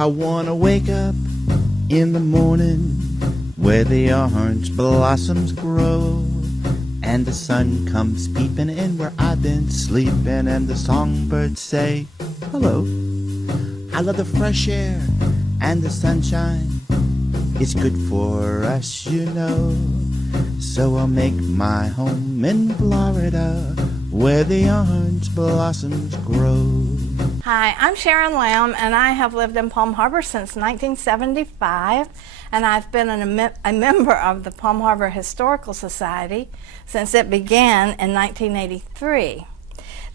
I wanna wake up in the morning where the orange blossoms grow, and the sun comes peeping in where I've been sleeping, and the songbirds say hello. I love the fresh air and the sunshine. It's good for us, you know. So I'll make my home in Florida where the orange blossoms grow. Hi, I'm Sharon Lamb, and I have lived in Palm Harbor since 1975, and I've been a member of the Palm Harbor Historical Society since it began in 1983.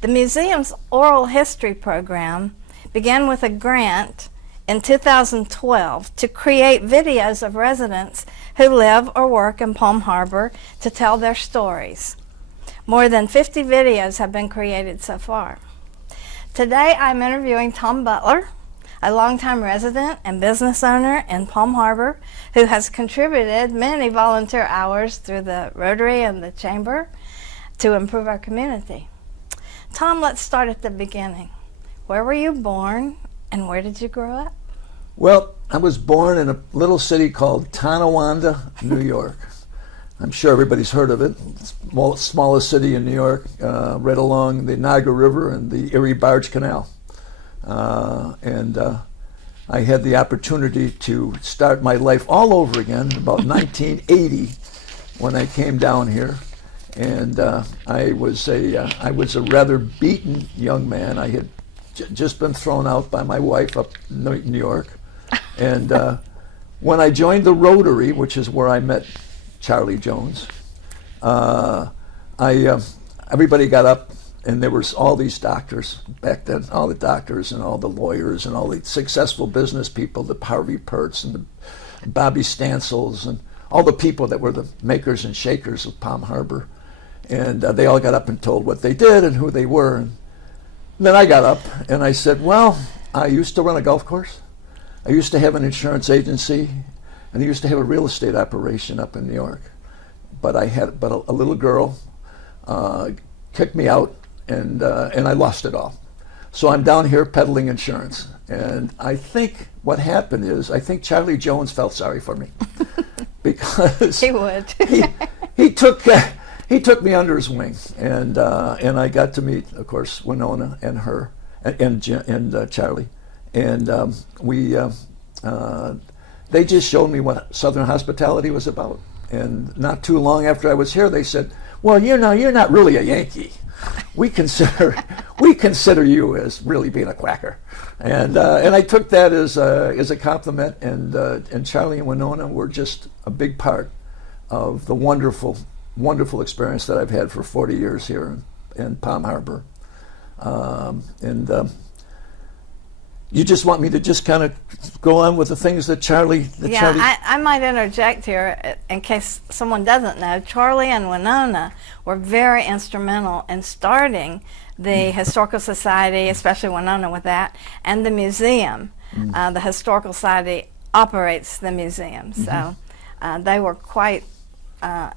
The museum's oral history program began with a grant in 2012 to create videos of residents who live or work in Palm Harbor to tell their stories. More than 50 videos have been created so far. Today I'm interviewing Tom Butler, a longtime resident and business owner in Palm Harbor who has contributed many volunteer hours through the Rotary and the Chamber to improve our community. Tom, let's start at the beginning. Where were you born and where did you grow up? Well, I was born in a little city called Tonawanda, New York. I'm sure everybody's heard of it. It's the smallest city in New York, right along the Niagara River and the Erie Barge Canal. And I had the opportunity to start my life all over again about 1980 when I came down here. And I was a rather beaten young man. I had just been thrown out by my wife up in New York. And when I joined the Rotary, which is where I met Charlie Jones, everybody got up, and there was all these doctors back then, all the doctors and all the lawyers and all the successful business people, the Harvey Perts and the Bobby Stancils and all the people that were the makers and shakers of Palm Harbor. And they all got up and told what they did and who they were. And then I got up and I said, well, I used to run a golf course. I used to have an insurance agency, and I used to have a real estate operation up in New York. But a little girl kicked me out, and I lost it all. So I'm down here peddling insurance. And I think what happened is, I think Charlie Jones felt sorry for me. Because he would. he took me under his wing, and I got to meet, of course, Winona and her, and Charlie. And they just showed me what Southern hospitality was about. And not too long after I was here, they said, well, you're not really a Yankee. We consider you as really being a Quacker. And I took that as a compliment. And Charlie and Winona were just a big part of the wonderful, wonderful experience that I've had for 40 years here in Palm Harbor. You just want me to just kind of go on with the things that Charlie... I might interject here in case someone doesn't know. Charlie and Winona were very instrumental in starting the Historical Society, especially Winona with that, and the museum. The Historical Society operates the museum, so they were quite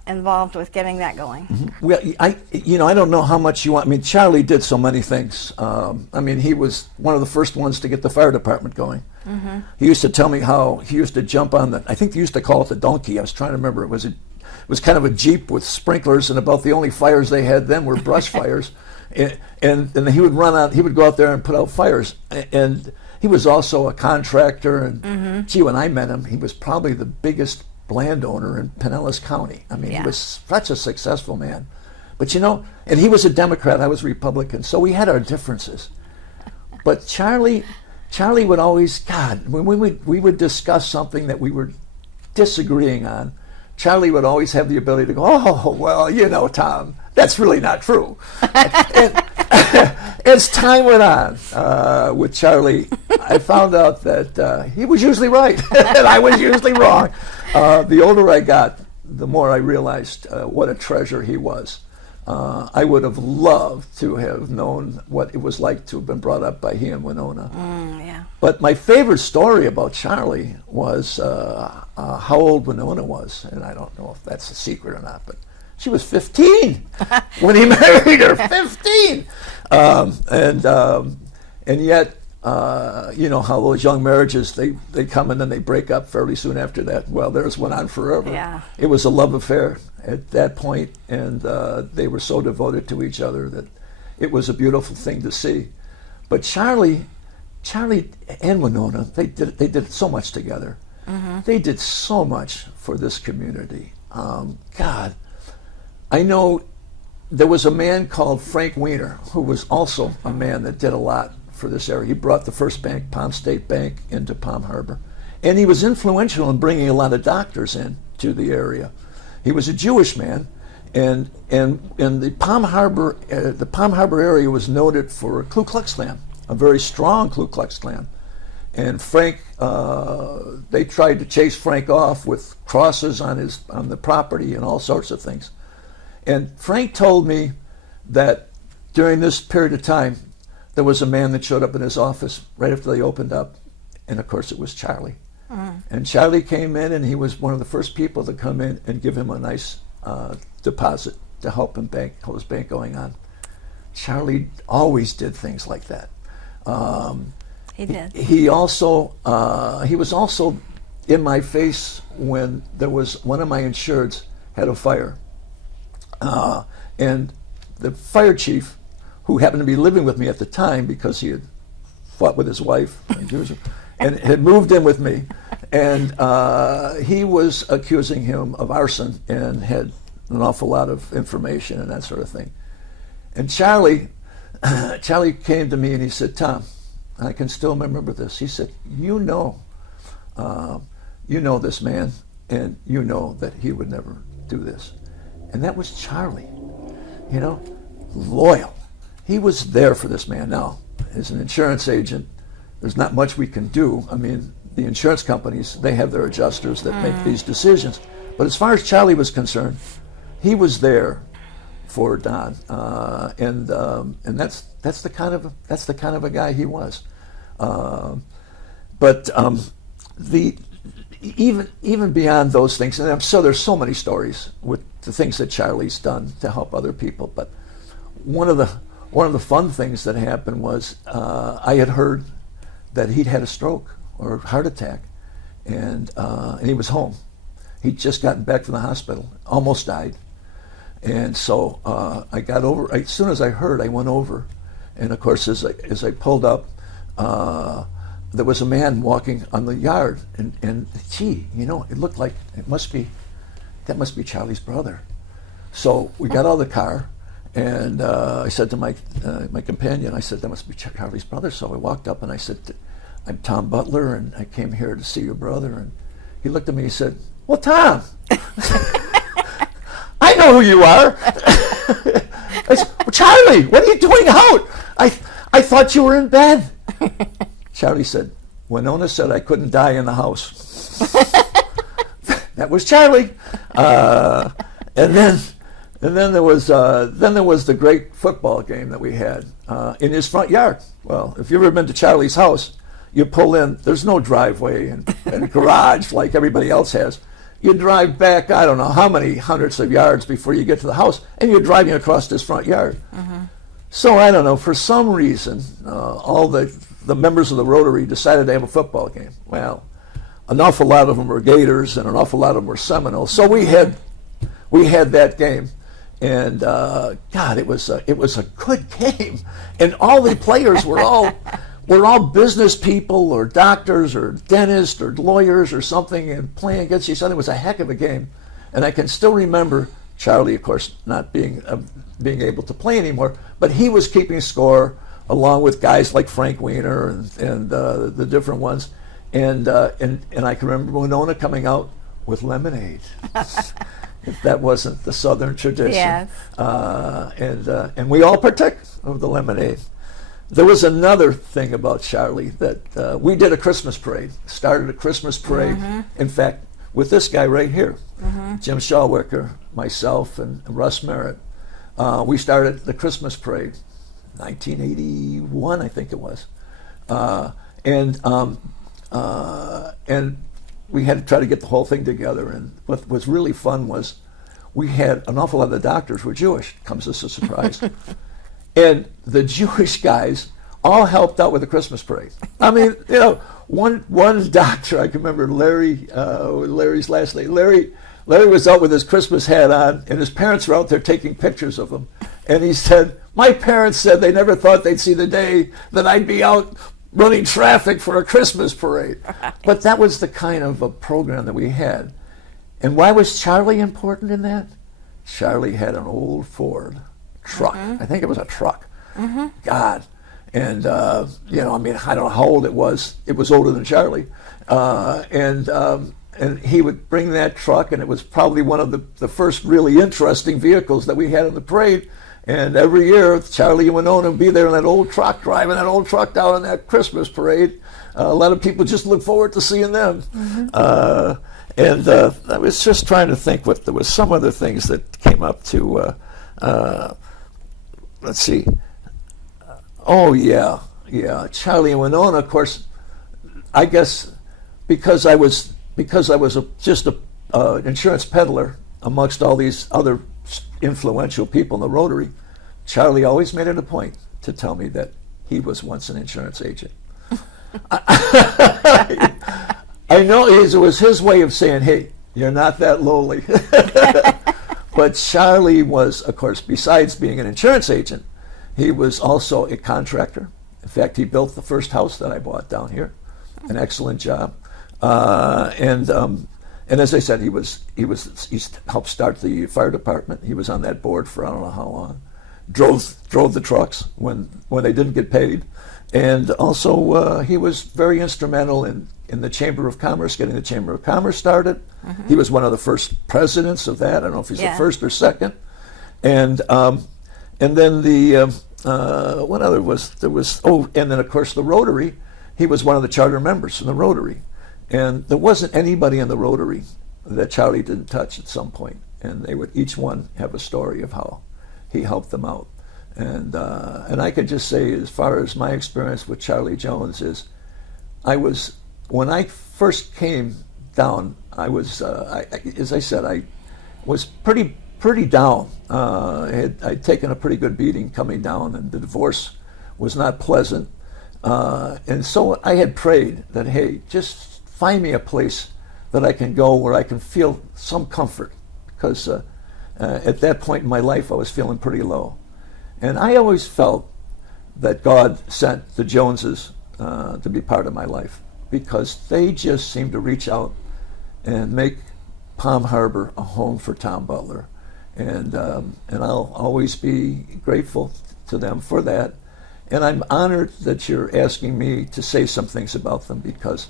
involved with getting that going. Well, I don't know how much you want. I mean, Charlie did so many things. He was one of the first ones to get the fire department going. He used to tell me how he used to jump on I think they used to call it the donkey. I was trying to remember. It was kind of a Jeep with sprinklers, and about the only fires they had then were brush fires. And he would run out. He would go out there and put out fires. And he was also a contractor. And gee, when I met him, he was probably the biggest landowner in Pinellas County. He was such a successful man. But and he was a Democrat, I was Republican, so we had our differences. But Charlie would always, when we would discuss something that we were disagreeing on, Charlie would always have the ability to go, oh, well, Tom, that's really not true. And as time went on with Charlie, I found out that he was usually right and I was usually wrong. The older I got, the more I realized what a treasure he was. I would have loved to have known what it was like to have been brought up by he and Winona. But my favorite story about Charlie was how old Winona was. And I don't know if that's a secret or not, but she was 15 when he married her, 15. And yet you know how those young marriages, they come and then they break up fairly soon after that. Well, theirs went on forever. Yeah. It was a love affair at that point, and they were so devoted to each other that it was a beautiful thing to see. But Charlie and Winona, they did so much together. They did so much for this community. God, I know there was a man called Frank Weiner who was also a man that did a lot for this area. He brought the first bank, Palm State Bank, into Palm Harbor, and he was influential in bringing a lot of doctors in to the area. He was a Jewish man, and the Palm Harbor area was noted for a Ku Klux Klan, a very strong Ku Klux Klan. And Frank, they tried to chase Frank off with crosses on the property and all sorts of things. And Frank told me that during this period of time, there was a man that showed up in his office right after they opened up, and of course it was Charlie. And Charlie came in, and he was one of the first people to come in and give him a nice deposit to help him hold his bank going on. Charlie always did things like that. He did. He was also in my face when there was one of my insureds had a fire, and the fire chief, who happened to be living with me at the time because he had fought with his wife and had moved in with me, and he was accusing him of arson and had an awful lot of information and that sort of thing. And Charlie came to me and he said, "Tom, I can still remember this." He said, you know this man, and you know that he would never do this." And that was Charlie, loyal. He was there for this man. Now, as an insurance agent, there's not much we can do. I mean, the insurance companies, they have their adjusters that make these decisions. But as far as Charlie was concerned, he was there for Don, and that's the kind of a guy he was. But even beyond those things, and I'm sure there's so many stories with the things that Charlie's done to help other people. But one of the fun things that happened was I had heard that he'd had a stroke or a heart attack, and he was home. He'd just gotten back from the hospital, almost died. And so I got over, as soon as I heard, I went over. And of course, as I pulled up, there was a man walking on the yard, and gee, it looked like that must be Charlie's brother. So we got out of the car, and I said to my companion, I said, "That must be Charlie's brother." So I walked up and I said, "I'm Tom Butler, and I came here to see your brother." And he looked at me and he said, "Well, Tom, I know who you are." I said, "Well, Charlie, what are you doing out? I thought you were in bed." Charlie said, "Winona said I couldn't die in the house." That was Charlie. And then there was the great football game that we had in his front yard. Well, if you've ever been to Charlie's house, you pull in. There's no driveway and garage like everybody else has. You drive back, I don't know how many hundreds of yards before you get to the house, and you're driving across this front yard. So I don't know, for some reason, all the members of the Rotary decided to have a football game. Well, an awful lot of them were Gators, and an awful lot of them were Seminoles. So we had that game, and God, it was a good game, and all the players were all business people or doctors or dentists or lawyers or something, and playing against each other. It was a heck of a game, and I can still remember Charlie, of course, not being able to play anymore, but he was keeping score along with guys like Frank Weiner and the different ones, and I can remember Winona coming out with lemonade. If that wasn't the Southern tradition. Yes. And we all partook of the lemonade. There was another thing about Charlie that we did a Christmas parade, started a Christmas parade. In fact, with this guy right here, Jim Shawwicker, myself, and Russ Merritt. We started the Christmas parade, 1981, I think it was. And we had to try to get the whole thing together. And what was really fun was we had an awful lot of the doctors were Jewish, comes as a surprise. And the Jewish guys all helped out with the Christmas parade. I mean, one doctor, I can remember Larry's last name. Larry was out with his Christmas hat on, and his parents were out there taking pictures of him. And he said, my parents said they never thought they'd see the day that I'd be out running traffic for a Christmas parade. Right. But that was the kind of a program that we had. And why was Charlie important in that? Charlie had an old Ford truck. I think it was a truck. God. And, I mean, I don't know how old it was. It was older than Charlie. And he would bring that truck, and it was probably one of the first really interesting vehicles that we had in the parade. And every year, Charlie and Winona would be there in that old truck, driving that old truck down in that Christmas parade. A lot of people just look forward to seeing them. I was just trying to think there was some other things that came up to, let's see. Oh, yeah. Charlie and Winona, of course, I guess because I was just an insurance peddler amongst all these other influential people in the Rotary, Charlie always made it a point to tell me that he was once an insurance agent. I know it was his way of saying, hey, you're not that lowly. But Charlie was, of course, besides being an insurance agent, he was also a contractor. In fact, he built the first house that I bought down here. An excellent job. And as I said, he helped start the fire department. He was on that board for I don't know how long. Drove the trucks when they didn't get paid, and also he was very instrumental in the Chamber of Commerce, getting the Chamber of Commerce started. He was one of the first presidents of that. I don't know if he's the first or second. And then what other was there was and then of course the Rotary. He was one of the charter members in the Rotary. And there wasn't anybody in the Rotary that Charlie didn't touch at some point. And they would each one have a story of how he helped them out. And I could just say, as far as my experience with Charlie Jones is, when I first came down, as I said, I was pretty down. I'd taken a pretty good beating coming down, and the divorce was not pleasant. And so I had prayed that, hey, just find me a place that I can go where I can feel some comfort, because at that point in my life I was feeling pretty low. And I always felt that God sent the Joneses to be part of my life, because they just seemed to reach out and make Palm Harbor a home for Tom Butler. And I'll always be grateful to them for that. And I'm honored that you're asking me to say some things about them, because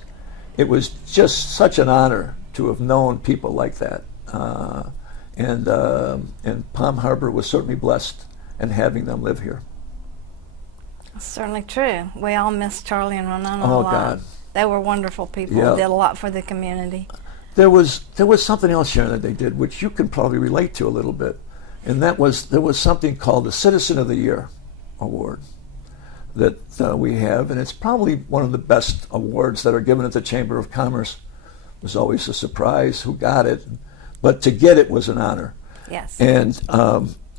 it was just such an honor to have known people like that. And Palm Harbor was certainly blessed in having them live here. That's certainly true. We all miss Charlie and Winona a lot. God. They were wonderful people. Yeah. Did a lot for the community. There was something else, Sharon, that they did, which you can probably relate to a little bit. And there was something called the Citizen of the Year Award that we have, and it's probably one of the best awards that are given at the Chamber of Commerce. It was always a surprise who got it, but to get it was an honor. Yes. And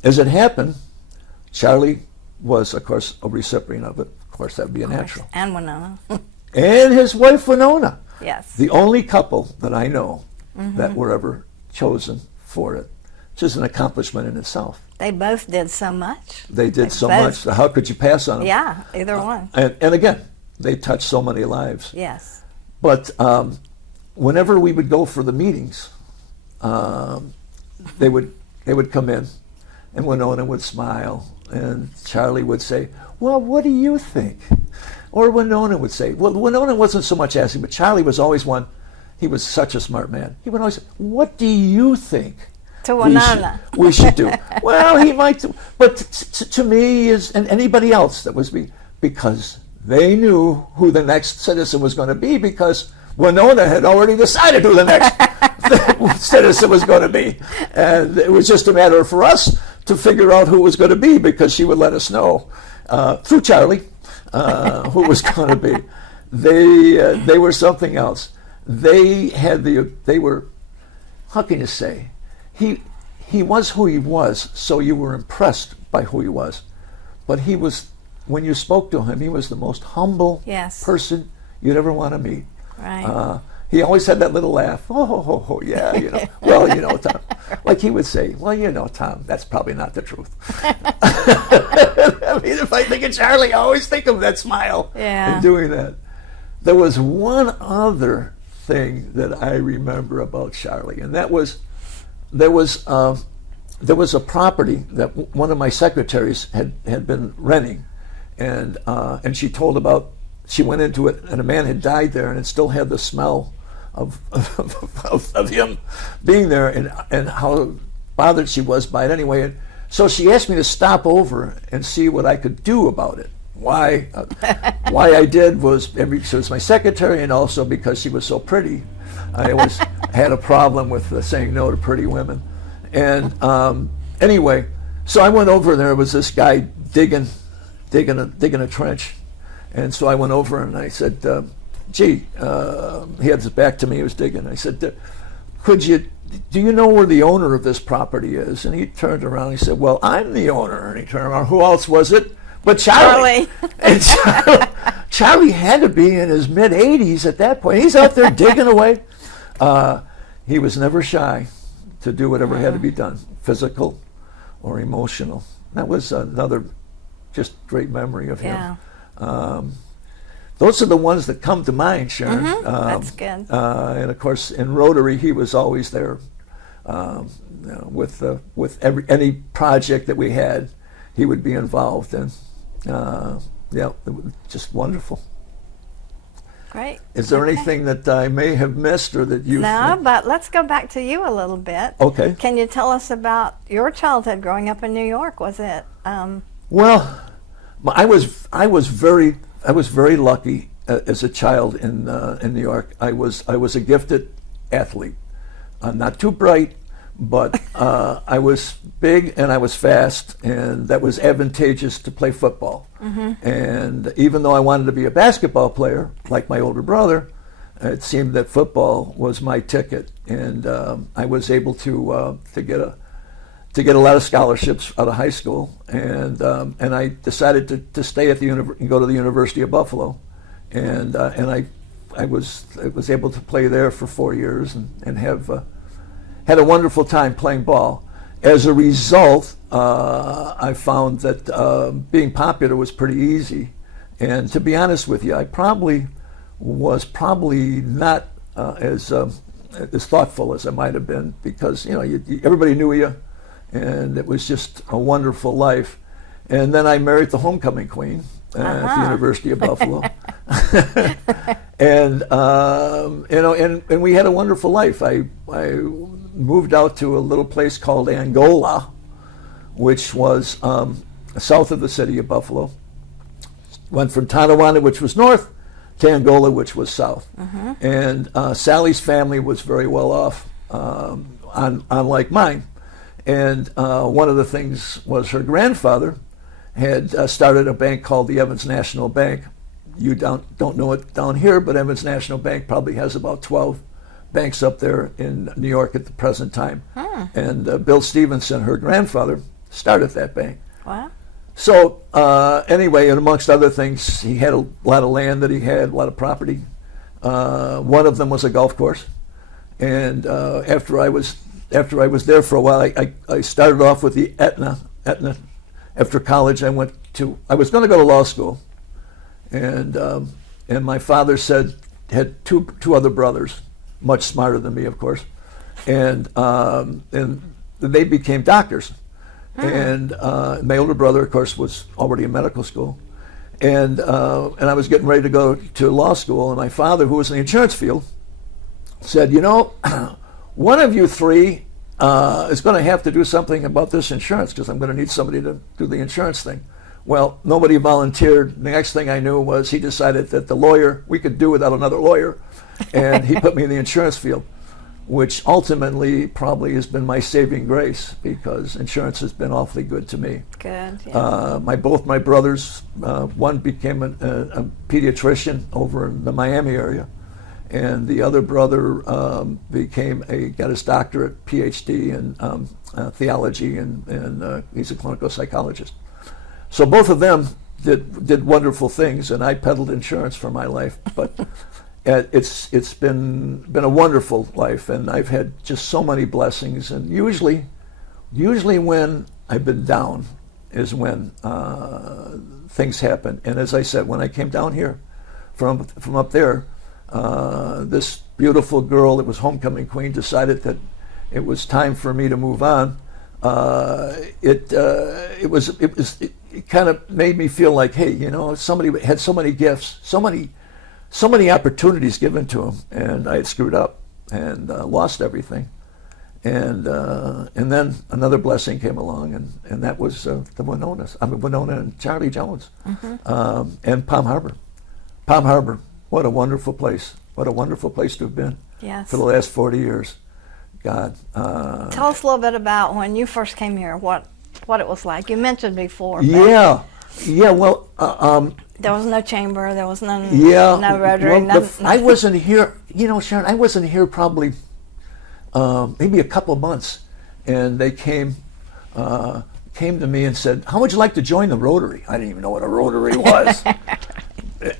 as it happened, Charlie was, of course, a recipient of it. Of course, that would be a natural. And Winona. And his wife, Winona. Yes. The only couple that I know that were ever chosen for it, which is an accomplishment in itself. They both did so much. They did so much. So how could you pass on them? Yeah, either one. And again, they touched so many lives. Yes. But whenever we would go for the meetings, they would come in, and Winona would smile, and Charlie would say, well, what do you think? Or Winona would say, well, Winona wasn't so much asking, but Charlie was always one. He was such a smart man. He would always say, what do you think To Winona. we should do? Well, he might do. But to me, and anybody else that was me, because they knew who the next citizen was going to be, because Winona had already decided who the next citizen was going to be. And it was just a matter for us to figure out who it was going to be, because she would let us know through Charlie who it was going to be. They were something else. They were, how can you say? He was who he was, so you were impressed by who he was. But he was when you spoke to him, he was the most humble Yes. person you'd ever want to meet. Right. He always had that little laugh. Oh, yeah, Well, Tom. Like he would say, well, Tom, that's probably not the truth. I mean, if I think of Charlie, I always think of that smile and doing that. There was one other thing that I remember about Charlie, and that was there was a property that one of my secretaries had been renting, and she told about. She went into it, and a man had died there, and it still had the smell of him being there, and how bothered she was by it anyway. And so she asked me to stop over and see what I could do about it. Why I did was she was my secretary, and also because she was so pretty. I always had a problem with saying no to pretty women. And anyway, so I went over there. There was this guy digging a trench. And so I went over and I said, he had his back to me, he was digging. I said, do you know where the owner of this property is? And he turned around and he said, well, I'm the owner. And he turned around, who else was it? But Charlie. And Charlie had to be in his mid-80s at that point. He's out there digging away. He was never shy to do whatever had to be done, physical or emotional. That was another just great memory of him. Yeah. Those are the ones that come to mind, Sharon. That's good. And of course, in Rotary, he was always there with any project that we had. He would be involved in. It was just wonderful. Great. Is there anything that I may have missed or that you? No, but let's go back to you a little bit. Okay. Can you tell us about your childhood growing up in New York? Was it? Well, I was very lucky as a child in New York. I was a gifted athlete. Not too bright, but I was big and I was fast, and that was advantageous to play football. Mm-hmm. And even though I wanted to be a basketball player, like my older brother, it seemed that football was my ticket, and I was able to get a lot of scholarships out of high school, and I decided to stay at and go to the University of Buffalo, and I was able to play there for 4 years and have had a wonderful time playing ball. As a result, I found that being popular was pretty easy, and to be honest with you, I was probably not as thoughtful as I might have been, because everybody knew you. And it was just a wonderful life. And then I married the homecoming queen at the University of Buffalo. And and we had a wonderful life. I moved out to a little place called Angola, which was south of the city of Buffalo. Went from Tonawanda, which was north, to Angola, which was south. Mm-hmm. And Sally's family was very well off, unlike mine. And one of the things was her grandfather had started a bank called the Evans National Bank. You don't know it down here, but Evans National Bank probably has about 12 banks up there in New York at the present time. And Bill Stevenson, her grandfather, started that bank. Wow. So anyway, and amongst other things, he had a lot of land that he had, a lot of property. One of them was a golf course. And after I was there for a while, I started off with the Aetna. After college, I was going to go to law school, and my father had two other brothers, much smarter than me, of course, and they became doctors. And my older brother, of course, was already in medical school, and I was getting ready to go to law school, and my father, who was in the insurance field, said, one of you three is going to have to do something about this insurance, because I'm going to need somebody to do the insurance thing. Well, nobody volunteered. The next thing I knew was he decided that we could do without another lawyer, and he put me in the insurance field, which ultimately probably has been my saving grace, because insurance has been awfully good to me. Good. Yeah. Both my brothers, one became a pediatrician over in the Miami area, and the other brother got his doctorate, PhD in theology, and he's a clinical psychologist. So both of them did wonderful things, and I peddled insurance for my life. But it's been a wonderful life, and I've had just so many blessings. And usually when I've been down is when things happen. And as I said, when I came down here from up there, this beautiful girl that was homecoming queen decided that it was time for me to move on. It kind of made me feel like, hey, you know, somebody had so many gifts, so many opportunities given to him, and I had screwed up and lost everything. And then another blessing came along, and that was the Winona and Charlie Jones, and Palm Harbor. Palm Harbor, what a wonderful place! What a wonderful place to have been for the last 40 years. God. Tell us a little bit about when you first came here. What it was like. You mentioned before. Yeah. Well, there was no chamber. There was no Rotary. Well, I wasn't here. You know, Sharon, I wasn't here probably maybe a couple of months, and they came to me and said, "How would you like to join the Rotary?" I didn't even know what a Rotary was.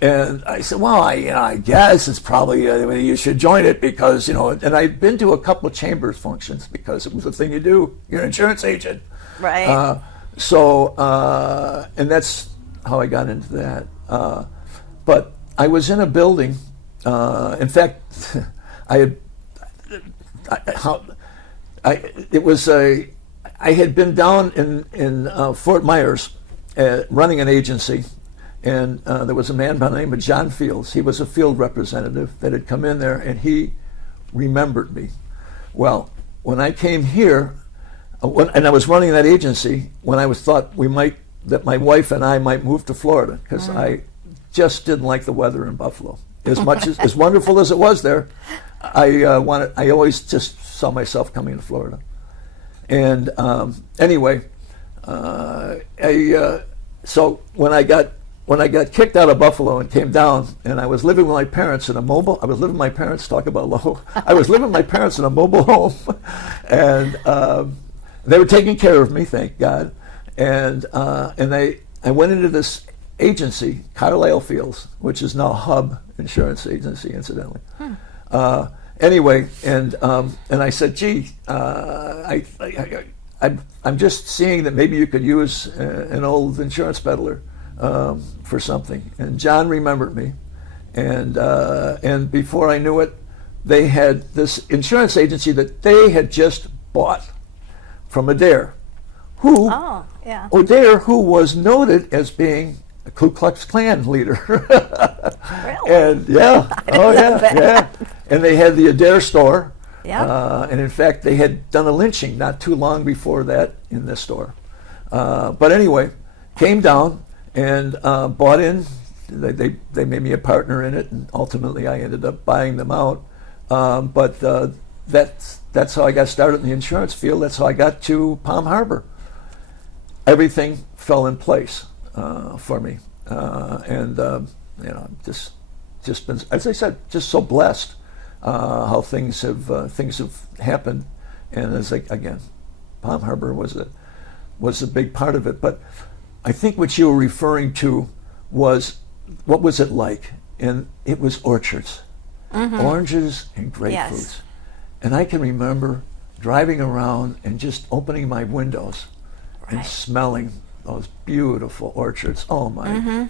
And I said, well, I guess it's probably, you should join it because, you know, and I'd been to a couple of chambers functions because it was the thing you do. You're an insurance agent. Right. And that's how I got into that. But I was in a building, in fact, I had been down in Fort Myers running an agency. And there was a man by the name of John Fields. He was a field representative that had come in there, and he remembered me. Well, when I came here, and I was running that agency, when I thought that my wife and I might move to Florida, because I just didn't like the weather in Buffalo. As much as wonderful as it was there, I always just saw myself coming to Florida. And anyway, so when I got kicked out of Buffalo and came down, and I was living with my parents in a mobile. I was living with my parents. Talk about low. I was living with my parents in a mobile home, and they were taking care of me, thank God. And I went into this agency, Carlisle Fields, which is now Hub Insurance Agency, incidentally. Anyway, and I said, gee, I'm just seeing that maybe you could use an old insurance peddler. For something, and John remembered me, and before I knew it, they had this insurance agency that they had just bought from Adair, who was noted as being a Ku Klux Klan leader. Really? And and they had the Adair store, and in fact they had done a lynching not too long before that in this store, but anyway, came down and bought in. They made me a partner in it, and ultimately I ended up buying them out. But that's how I got started in the insurance field. That's how I got to Palm Harbor. Everything fell in place for me, and you know, just been, as I said, just so blessed how things have happened. And as again, Palm Harbor was a big part of it, but I think what you were referring to was, what was it like? And it was orchards, oranges and grapefruits. Yes. And I can remember driving around and just opening my windows and smelling those beautiful orchards. Oh my,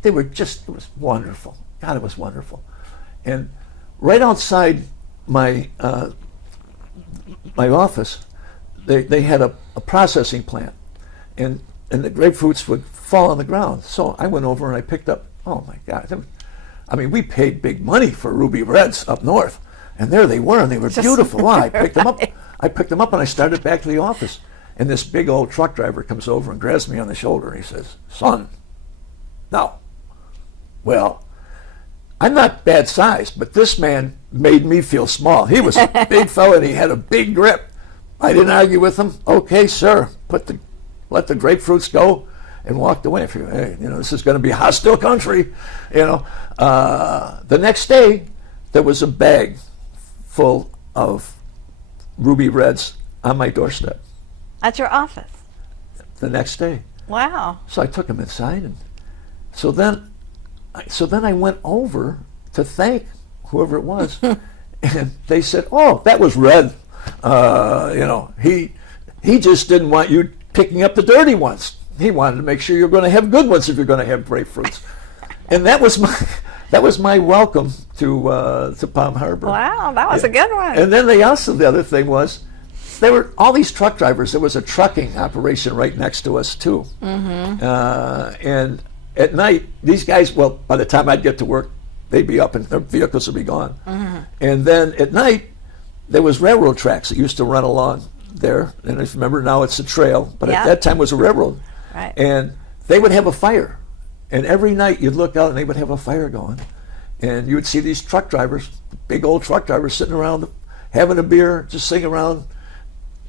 they were just, it was wonderful. God, it was wonderful. And right outside my office, they had a processing plant. And the grapefruits would fall on the ground. So I went over and I picked up, oh my God. I mean, we paid big money for ruby reds up north. And there they were, and they were beautiful. Wow, I picked them up. I picked them up and I started back to the office. And this big old truck driver comes over and grabs me on the shoulder and he says, son, now, well, I'm not bad sized, but this man made me feel small. He was a big fella and he had a big grip. I didn't argue with him. Okay, sir, let the grapefruits go, and walked away. Hey, you know, this is going to be a hostile country, you know. The next day, there was a bag full of ruby reds on my doorstep. At your office? The next day. Wow. So I took him inside, and so then I went over to thank whoever it was, and they said, "Oh, that was Red. He just didn't want you picking up the dirty ones. He wanted to make sure you're going to have good ones if you're going to have grapefruits." And that was my welcome to Palm Harbor. Wow, that was a good one. And then the other thing was, there were all these truck drivers. There was a trucking operation right next to us too. Mm-hmm. And at night, these guys, well, by the time I'd get to work, they'd be up and their vehicles would be gone. Mm-hmm. And then at night, there was railroad tracks that used to run along there. And if you remember, now it's a trail, but at that time it was a railroad. Right. And they would have a fire. And every night you'd look out and they would have a fire going. And you would see these truck drivers, big old truck drivers, sitting around having a beer, just sitting around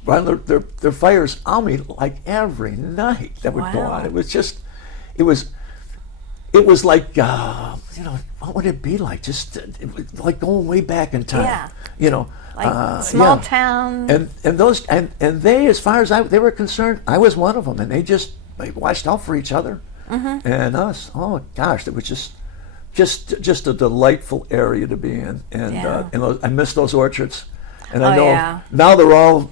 their fires. I mean, like every night that would go on. It was just, it was like, what would it be like? Just it was like going way back in time. Yeah. Like small town. And those and they, as far as they were concerned, I was one of them, and they watched out for each other and us. Oh gosh, it was just a delightful area to be in, and I miss those orchards. And I know now they're all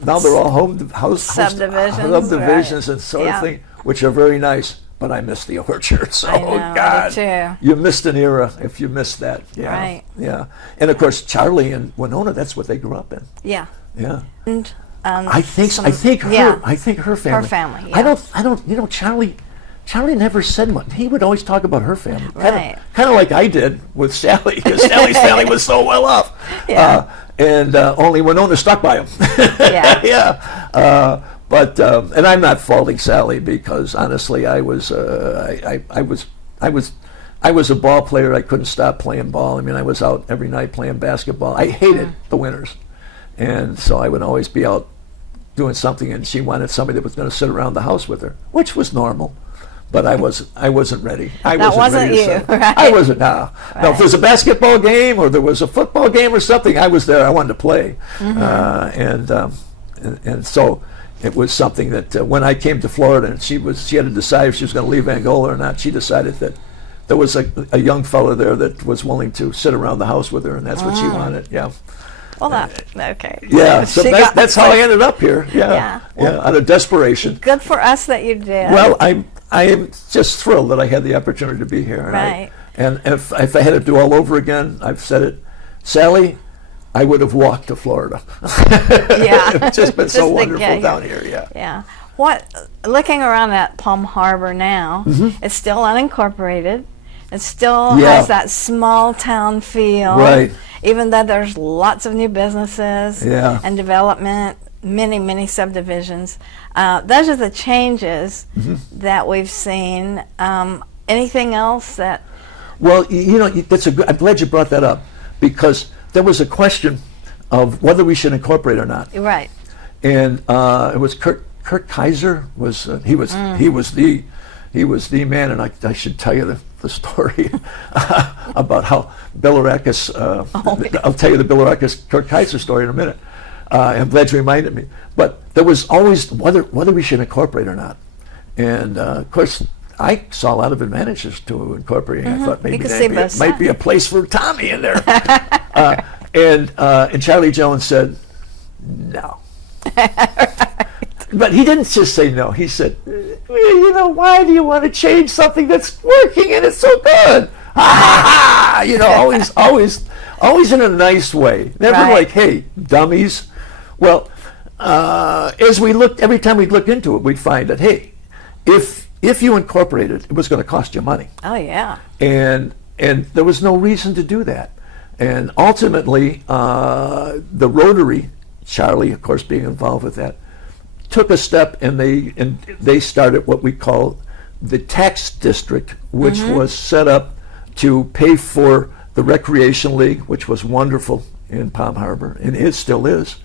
subdivisions and sort of thing, which are very nice. But I miss the orchards. I know, God, too. You missed an era if you missed that. Yeah, right. Yeah, and of course Charlie and Winona, that's what they grew up in. Yeah. Yeah. And I think her family. Her family. Yeah. I don't. Charlie never said much. He would always talk about her family. Right. Kind of like I did with Sally, because Sally's family was so well off. Yeah. And only Winona stuck by him. Yeah. Yeah. But and I'm not faulting Sally, because honestly, I was a ball player. I couldn't stop playing ball. I mean, I was out every night playing basketball. I hated the winters, and so I would always be out doing something. And she wanted somebody that was going to sit around the house with her, which was normal. But I wasn't ready. That wasn't ready you, right? I wasn't. No. Right. No. If there was a basketball game or there was a football game or something, I was there. I wanted to play, and so. It was something that when I came to Florida, and she had to decide if she was going to leave Angola or not. She decided that there was a young fellow there that was willing to sit around the house with her, and that's what she wanted. Yeah. Well, okay. Yeah. So that's how I ended up here. Yeah. Well, out of desperation. Good for us that you did. Well, I am just thrilled that I had the opportunity to be here. Right. And if I had to do all over again, I've said it, Sally, I would have walked to Florida. Yeah. It's just been so wonderful down here. Yeah. Yeah. Looking around at Palm Harbor now, it's still unincorporated. It still has that small town feel. Right. Even though there's lots of new businesses and development, many subdivisions. Those are the changes that we've seen. Anything else that? Well, I'm glad you brought that up, because there was a question of whether we should incorporate or not. Right. And it was Kurt Kaiser he was the man, and I should tell you the story about how Billerickis. I'll tell you the Billerickis Kurt Kaiser story in a minute. I'm glad you reminded me. But there was always whether we should incorporate or not, and of course. I saw a lot of advantages to incorporating. I thought maybe it might be a place for Tommy in there. And Charlie Jones said, no. But he didn't just say no. He said, why do you want to change something that's working and it's so good? Always in a nice way. Never like, hey, dummies. Well, every time we'd look into it, we'd find that, hey, if you incorporated, it was going to cost you money. Oh yeah. And there was no reason to do that. And ultimately, the Rotary, Charlie, of course, being involved with that, took a step, and they started what we call the tax district, which was set up to pay for the Recreation League, which was wonderful in Palm Harbor, and it still is.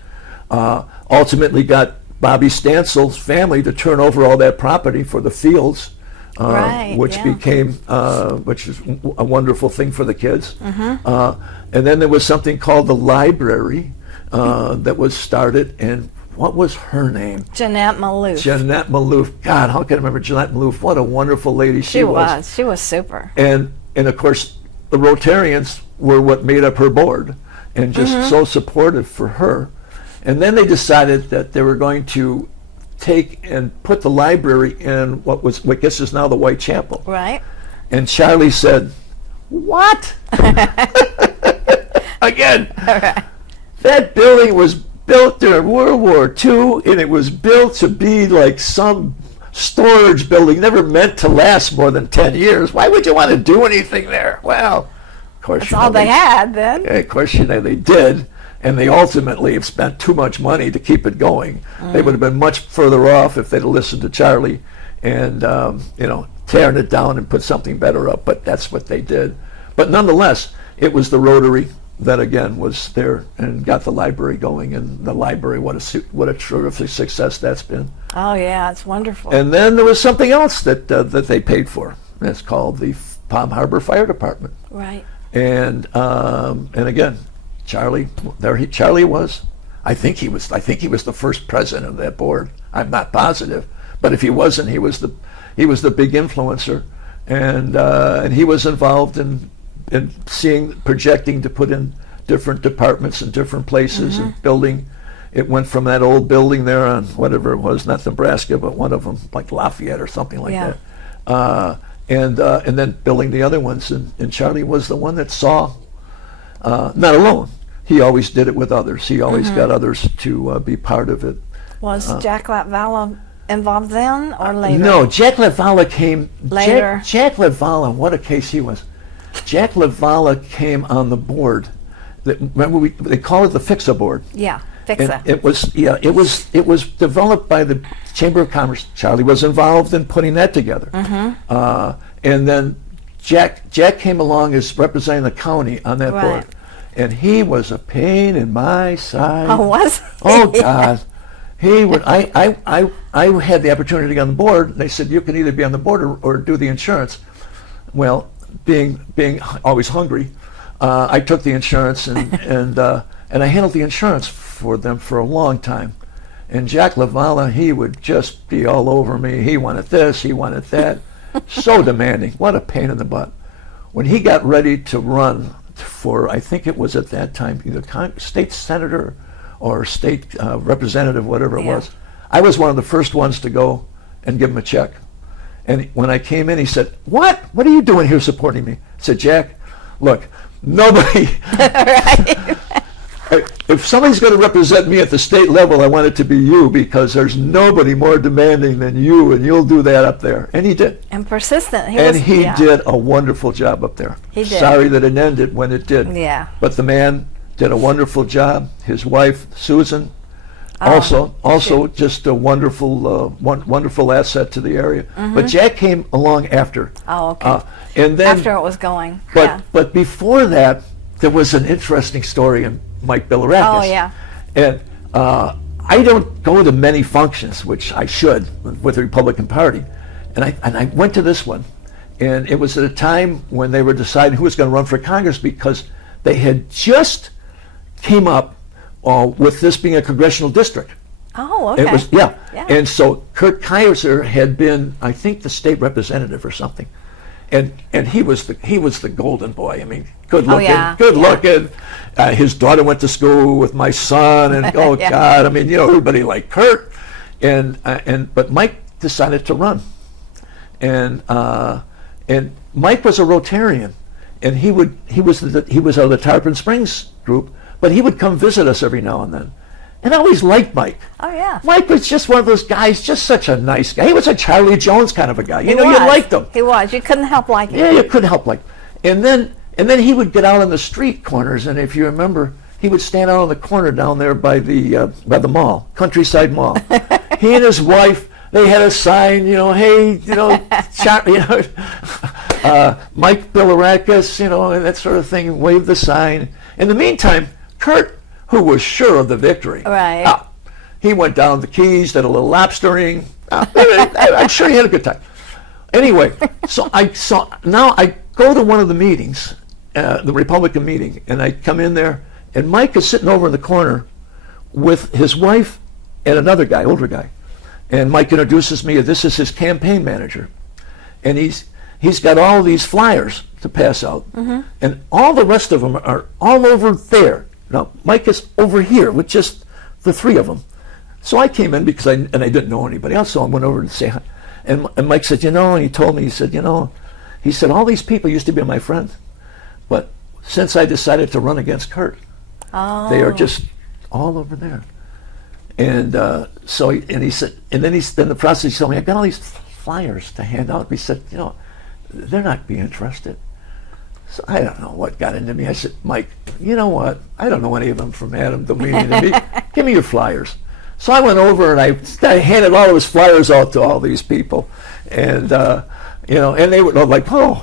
Ultimately got Bobby Stansel's family to turn over all that property for the fields, which became which is a wonderful thing for the kids. And then there was something called the library that was started, and what was her name? Jeanette Malouf. Jeanette Malouf. God, how can I remember Jeanette Malouf? What a wonderful lady she was. She was super. And of course, the Rotarians were what made up her board, and just so supportive for her. And then they decided that they were going to take and put the library in what I guess is now the Whitechapel. Right. And Charlie said, "What?" Again. All right. That building was built during World War II, and it was built to be like some storage building, never meant to last more than 10 years. Why would you want to do anything there? Well, of course, that's all they had then. Yeah, of course, they did, and they ultimately have spent too much money to keep it going. They would have been much further off if they'd have listened to Charlie and tearing it down and put something better up, but that's what they did. But nonetheless, it was the Rotary that again was there and got the library going, and the library, what a terrific success that's been. Oh yeah, it's wonderful. And then there was something else that they paid for. It's called the Palm Harbor Fire Department. Right. And again, Charlie was. I think he was the first president of that board. I'm not positive, but if he wasn't, he was the big influencer, and he was involved in projecting to put in different departments in different places and building. It went from that old building there on whatever it was, not Nebraska, but one of them, like Lafayette or something like that. And then building the other ones. And Charlie was the one that saw, not alone. He always did it with others. He always got others to be part of it. Was Jack Latvala involved then or later? No, Jack Latvala came later. Jack Latvala, what a case he was. Jack Latvala came on the board. Remember, they call it the FIXA board. Yeah, FIXA. And it was developed by the Chamber of Commerce. Charlie was involved in putting that together. And then Jack came along as representing the county on that board, and he was a pain in my side. Oh, was he? Oh God, he would. I had the opportunity to get on the board. And they said you can either be on the board or do the insurance. Well, being always hungry, I took the insurance and I handled the insurance for them for a long time. And Jack Latvala, he would just be all over me. He wanted this, he wanted that. So demanding. What a pain in the butt. When he got ready to run for, I think it was at that time, either state senator or state representative, whatever it was, I was one of the first ones to go and give him a check. And when I came in, he said, "What? What are you doing here supporting me?" I said, "Jack, look, nobody, if somebody's going to represent me at the state level, I want it to be you, because there's nobody more demanding than you, and you'll do that up there." And he did. And persistent. He did a wonderful job up there. He did. Sorry that it ended when it did. Yeah. But the man did a wonderful job. His wife, Susan, also just a wonderful asset to the area. But Jack came along after. Oh, okay. And then after it was going. But before that, there was an interesting story in Mike Bilirakis. Oh yeah. And I don't go to many functions, which I should, with the Republican Party. And I went to this one, and it was at a time when they were deciding who was going to run for Congress, because they had just came up with this being a congressional district. Oh, okay. It was, and so Kurt Kaiser had been, I think, the state representative or something, and he was the golden boy. I mean, good looking. His daughter went to school with my son, and God, I mean, everybody liked Kurt, but Mike decided to run, and Mike was a Rotarian, and he was out of the Tarpon Springs group. But he would come visit us every now and then. And I always liked Mike. Oh, yeah. Mike was just one of those guys, just such a nice guy. He was a Charlie Jones kind of a guy. You liked him. He was. You couldn't help liking him. Yeah, you couldn't help liking him. And then he would get out on the street corners, and if you remember, he would stand out on the corner down there by the mall, Countryside Mall. He and his wife, they had a sign, hey, Mike Bilirakis, and that sort of thing, waved the sign. In the meantime, Kurt, who was sure of the victory, he went down the Keys, did a little lobstering. I'm sure he had a good time. Anyway, now I go to one of the meetings, the Republican meeting, and I come in there, and Mike is sitting over in the corner with his wife and another guy, older guy. And Mike introduces me. This is his campaign manager, and he's got all these flyers to pass out, and all the rest of them are all over there. Now Mike is over here with just the three of them. So I came in because I didn't know anybody else, so I went over to say hi. And Mike said, and he told me, he said, all these people used to be my friends, but since I decided to run against Kurt, they are just all over there. And he said, and then in the process he told me, I got all these flyers to hand out. He said, they're not being interested. So I don't know what got into me. I said, Mike, you know what? I don't know any of them from Adam to me. Give me your flyers. So I went over and I handed all of his flyers out to all these people, and and they were like, okay.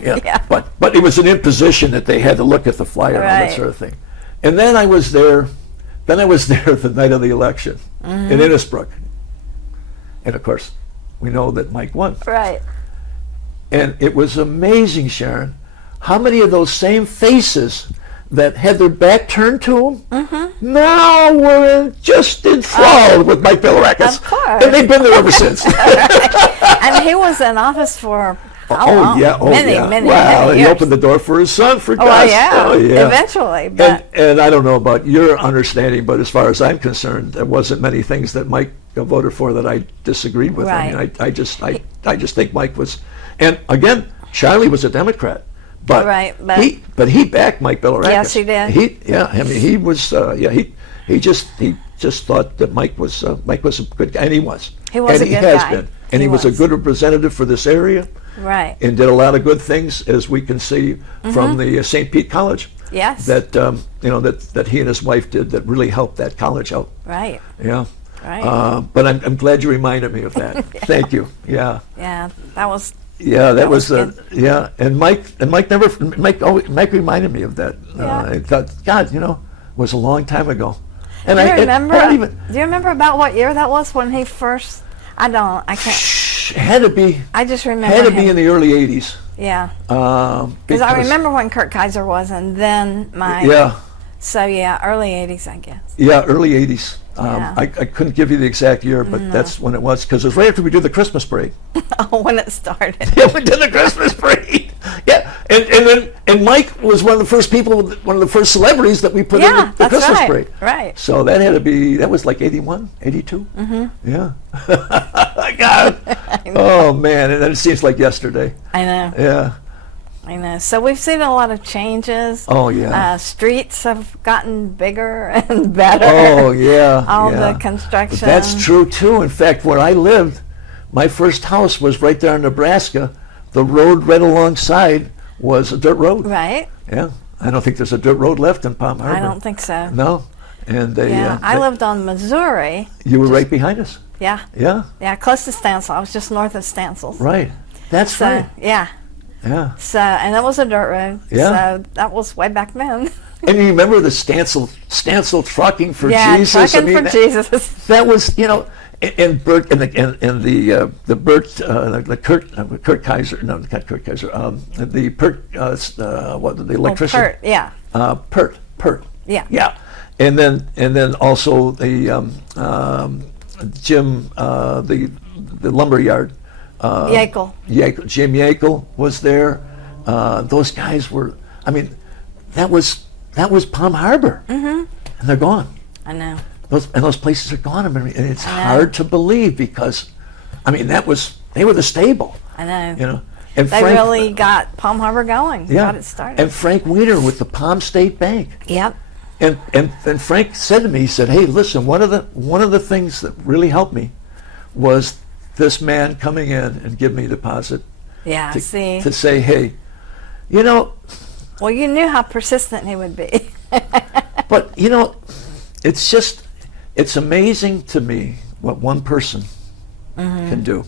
Yeah. But it was an imposition that they had to look at the flyer and all that sort of thing. And then I was there. The night of the election in Innisbrook, and of course, we know that Mike won. Right. And it was amazing, Sharon, how many of those same faces that had their back turned to him now were just enthralled with Mike Bilirakis. Of course. And they've been there ever since. And he was in office for how long? Many Well, he years. opened the door for his son, for Gus. Eventually. But And I don't know about your understanding, but as far as I'm concerned, there wasn't many things that Mike voted for that I disagreed with. Right. I mean, I just think Mike was, and again, Charlie was a Democrat. But he backed Mike Bilirakis. Yes, he did. He was he just thought that Mike was a good guy, and he was. He was and a he good has guy. been, and he was a good representative for this area. Right. And did a lot of good things, as we can see from the St. Pete College. Yes. That that he and his wife did that really helped that college out. Right. Yeah. Right. But I'm glad you reminded me of that. Thank you. Yeah. Yeah, that was. Yeah, that was good. And Mike reminded me of that. I thought, God, it was a long time ago. And Do you remember about what year that was when he first? I can't. Had to be. I just remember. Had to be in the early '80s. Yeah. Because I remember when Kurt Kaiser was, and then Mike. Yeah. So early '80s, I guess. Yeah, early '80s. I couldn't give you the exact year, but that's when it was, because it was right after we did the Christmas parade. Oh, when it started. Yeah, we did the Christmas parade. Yeah, and Mike was one of the first celebrities that we put in the Christmas parade. Right. So that was like 81, 82. Yeah. God. Oh man, and then it seems like yesterday. I know. Yeah. I know. So we've seen a lot of changes. Oh yeah. Streets have gotten bigger and better. Oh yeah. All the construction. That's true too. In fact, where I lived, my first house was right there in Nebraska. The road right alongside was a dirt road. Right. Yeah. I don't think there's a dirt road left in Palm Harbor. I don't think so. No. And I lived on Missouri. You were right behind us. Yeah. Yeah. Yeah, close to Stansel. I was just north of Stansel. Right. That's right. Yeah. Yeah. So, and that was a dirt road. Yeah. So that was way back then. And you remember the Stansel trucking for Jesus? Yeah, trucking for Jesus. That was, and Bert and the Kurt Kaiser, no, not Kurt Kaiser, the Pert, the electrician. Pert, yeah. Pert. Yeah. Yeah. And then also the Jim, the lumberyard. Yakel. Jim Yakel was there. Those guys were. I mean, that was Palm Harbor, and they're gone. I know. Those places are gone. I mean, and it's hard to believe because, I mean, they were the stable. I know. And they Frank, really got Palm Harbor going. Yeah. Got it started. And Frank Weiner with the Palm State Bank. Yep. And Frank said to me, he said, "Hey, listen, one of the things that really helped me was this man coming in and give me a deposit. Yeah, to say, hey, Well, you knew how persistent he would be. But, it's amazing to me what one person can do.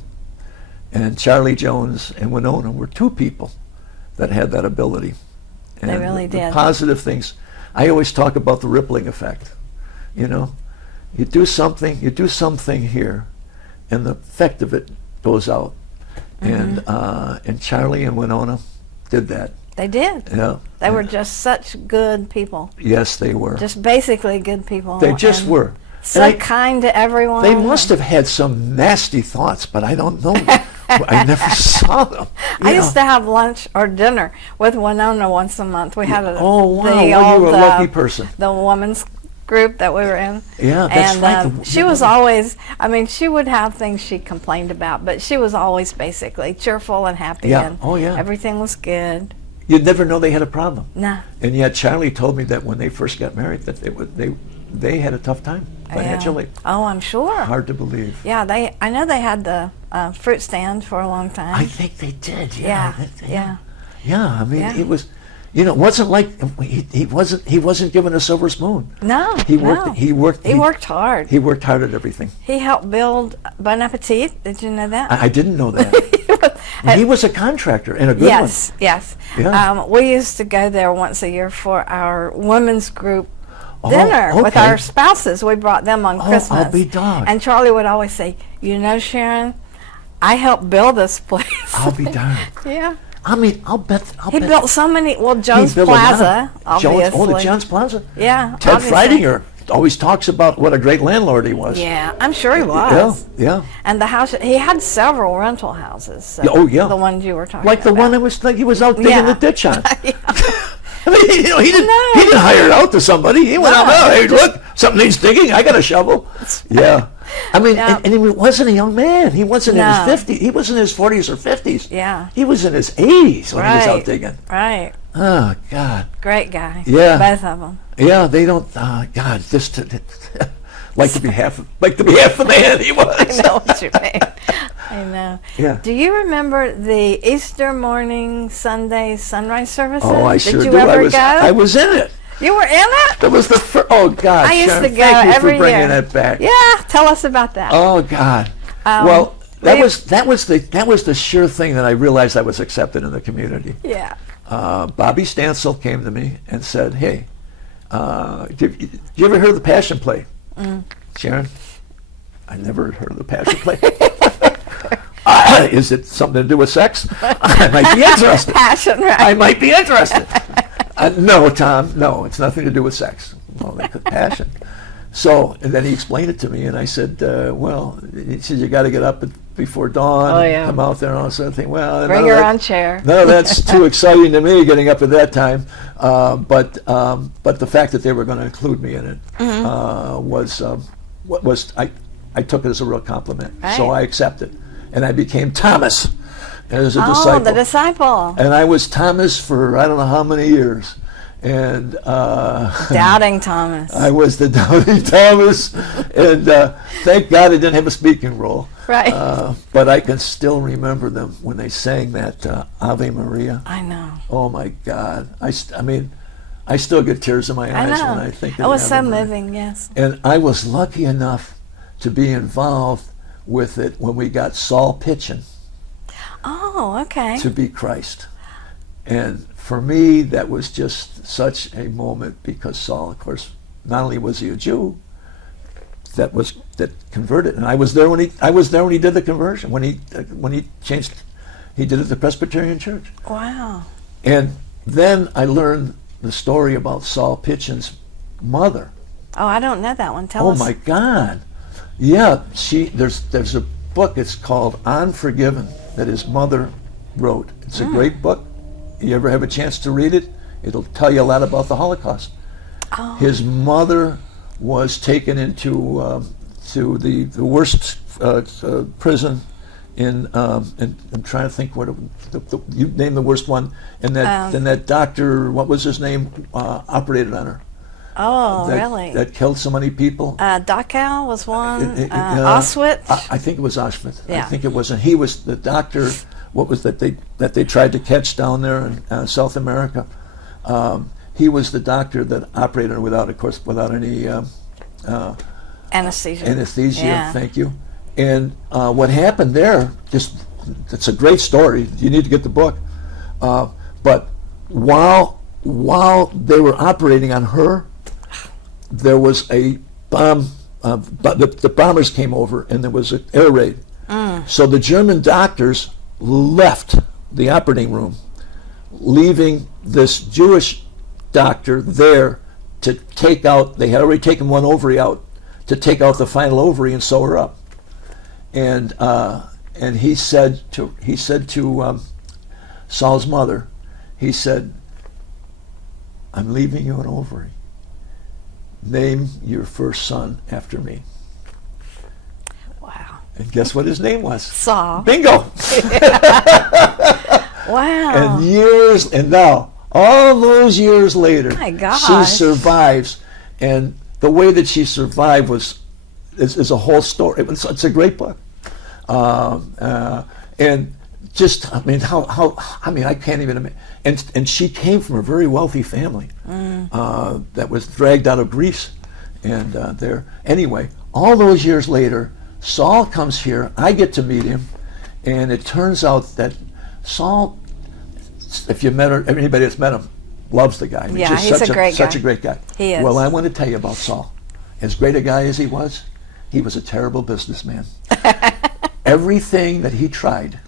And Charlie Jones and Winona were two people that had that ability. And they really the did. Positive things. I always talk about the rippling effect. You do something here, and the effect of it goes out. And Charlie and Winona did that. They did. Yeah. They were just such good people. Yes, they were. Just basically good people. They just and were. So kind to everyone. They must have had some nasty thoughts, but I don't know. I never saw them. I used to have lunch or dinner with Winona once a month. We had Oh, wow. the Well, you were a old, lucky person. the women's group that we were in. Yeah, that's and, right. She was always, I mean, she would have things she complained about, but she was always basically cheerful and happy. Yeah. And Oh, yeah. everything was good. You'd never know they had a problem. No. And yet Charlie told me that when they first got married, that they had a tough time financially. Yeah. Oh, I'm sure. Hard to believe. Yeah, I know they had the fruit stand for a long time. I think they did. Yeah. Yeah. Yeah. I mean, Yeah. it was, it wasn't like he wasn't given a silver spoon. No. He worked. No. He worked. He worked hard. He worked hard at everything. He helped build Bon Appetit. Did you know that? I didn't know that. He was a contractor and a good one. Yes. Yeah. We used to go there once a year for our women's group dinner with okay. our spouses. We brought them on Christmas. I'll be darned. And Charlie would always say, "You know, Sharon, I helped build this place." I'll be darned. Yeah. I mean, I'll bet. He built so many. Well, Jones built a lot of- Plaza, obviously. the Jones Plaza. Yeah. Ted obviously. Freidinger always talks about what a great landlord he was. Yeah, I'm sure he was. Yeah. And the house, he had several rental houses. So Oh, yeah. The ones you were talking Like the about. one he was out digging the ditch on. I mean, he didn't hire it out to somebody. He went out there. Hey, look, something needs digging. I got a shovel. Yeah. I mean, Yeah. and he wasn't a young man. He wasn't in No. his 50s. He was in his 40s or 50s. Yeah. He was in his 80s when he was out Right. digging. Right. Oh, God. Great guy. Yeah. Both of them. Yeah, they don't. God, this like to be half of the man he was. I know what you mean. I know. Yeah. Do you remember the Easter morning Sunday sunrise services? Oh, I Did sure you do. ever go? I was in it. You were in it? That was the first. Oh God, I used Sharon, to go thank you every for bringing year. that back. Yeah, tell us about that. Oh God. Well, that we- was the sure thing that I realized I was accepted in the community. Yeah. Bobby Stansel came to me and said, "Hey, did you ever hear of the Passion Play, Sharon?" I never heard of the Passion Play. Is it something to do with sex? I might be interested. Passion, right? I might be interested. No, Tom, no, it's nothing to do with sex. Well, they could passion. So, and then he explained it to me, and I said, well, he said, you got to get up before dawn, Oh, yeah. come out there and all that sort of thing. Well, Bring your own chair. No, that's too exciting to me, getting up at that time. But the fact that they were going to include me in it was I took it as a real compliment. So Right. I accepted, and I became Thomas as a Oh, disciple. the disciple. And I was Thomas for I don't know how many years. And Doubting Thomas. I was the doubting Thomas. And thank God I didn't have a speaking role. Right. But I can still remember them when they sang that Ave Maria. I know. Oh my God. I mean, I still get tears in my I eyes know. when I think of It was Ave so Maria. moving, yes. And I was lucky enough to be involved with it when we got Saul Pitchin Oh, okay. to be Christ. And for me, that was just such a moment because Saul, of course, not only was he a Jew, that converted, and I was there when he did the conversion, when he changed, he did it at the Presbyterian Church. Wow. And then I learned the story about Saul Pitchin's mother. Oh, I don't know that one. Tell Oh us. my God! Yeah, there's a book. It's called Unforgiven that his mother wrote. It's a great book. You ever have a chance to read it? It'll tell you a lot about the Holocaust. Oh. His mother was taken into to the worst prison in. And I'm trying to think what you name the worst one. And that doctor, what was his name, operated on her. Oh, that, really? That killed so many people. Dachau was one. Auschwitz. I think it was Auschwitz. Yeah. I think it was, and he was the doctor. What was that they tried to catch down there in South America? He was the doctor that operated without any Anesthesia. anesthesia. Yeah. Thank you. And what happened there? It's a great story. You need to get the book. But while they were operating on her, there was a bomb. The bombers came over, and there was an air raid. So the German doctors left the operating room leaving this Jewish doctor there to take out, they had already taken one ovary out, to take out the final ovary and sew her up. And he said to Saul's mother, he said, I'm leaving you an ovary. Name your first son after me. Wow. And guess what his name was? Saul. Bingo! Wow. And now, all those years later, My gosh. she survives. And the way that she survived is a whole story. It's a great book. And just, I mean, I can't even imagine. And she came from a very wealthy family that was dragged out of Greece. And anyway, all those years later, Saul comes here. I get to meet him. And it turns out that Saul, if you met her, anybody that's met him, loves the guy. I mean, Yeah, just he's such a great guy. Such a great guy. He is. Well, I want to tell you about Saul. As great a guy as he was a terrible businessman. Everything that he tried,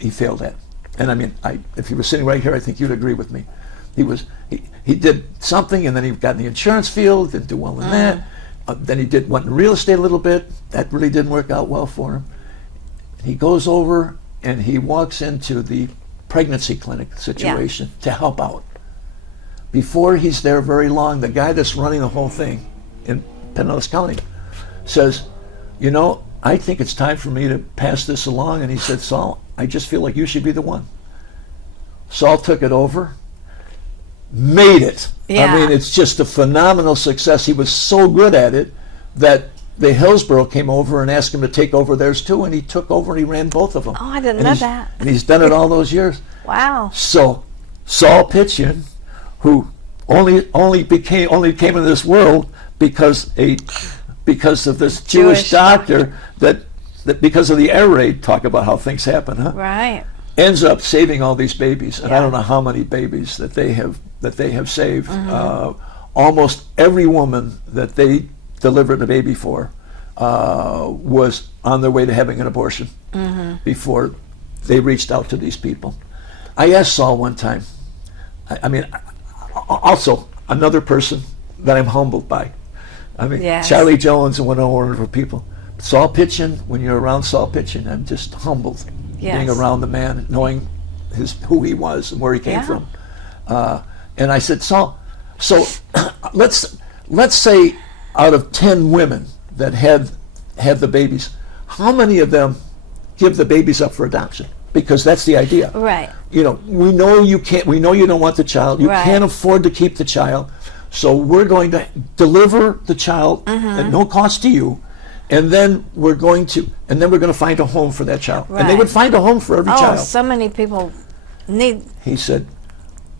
he failed at. And I mean, if he was sitting right here, I think you'd agree with me. He did something, and then he got in the insurance field, didn't do well in that. Then he went in real estate a little bit. That really didn't work out well for him. He goes over and he walks into the pregnancy clinic situation to help out. Before he's there very long, the guy that's running the whole thing in Pinellas County says, you know, I think it's time for me to pass this along. And he said, Saul, I just feel like you should be the one. Saul took it over, made it. Yeah. I mean, it's just a phenomenal success. He was so good at it that the Hillsborough came over and asked him to take over theirs too, and he took over and he ran both of them. Oh, I didn't know that. And he's done it all those years. Wow. So Saul Pitchin, who only came into this world because of this Jewish doctor that because of the air raid, talk about how things happen, huh? Right. Ends up saving all these babies, and I don't know how many babies that they have saved. Almost every woman that they delivered a baby for was on their way to having an abortion before they reached out to these people. I asked Saul one time, I mean, also another person that I'm humbled by. I mean, Yes. Charlie Jones and one of people. Saul Pitchin, when you're around Saul Pitchin, I'm just humbled being around the man, knowing who he was and where he came from. And I said, Saul, so let's say out of 10 women that have the babies, how many of them give the babies up for adoption? Because that's the idea. Right. You know, we know you can't. We know you don't want the child. You can't afford to keep the child. So we're going to deliver the child at no cost to you, and then we're going to find a home for that child. Right. And they would find a home for every child. Oh, so many people need. He said,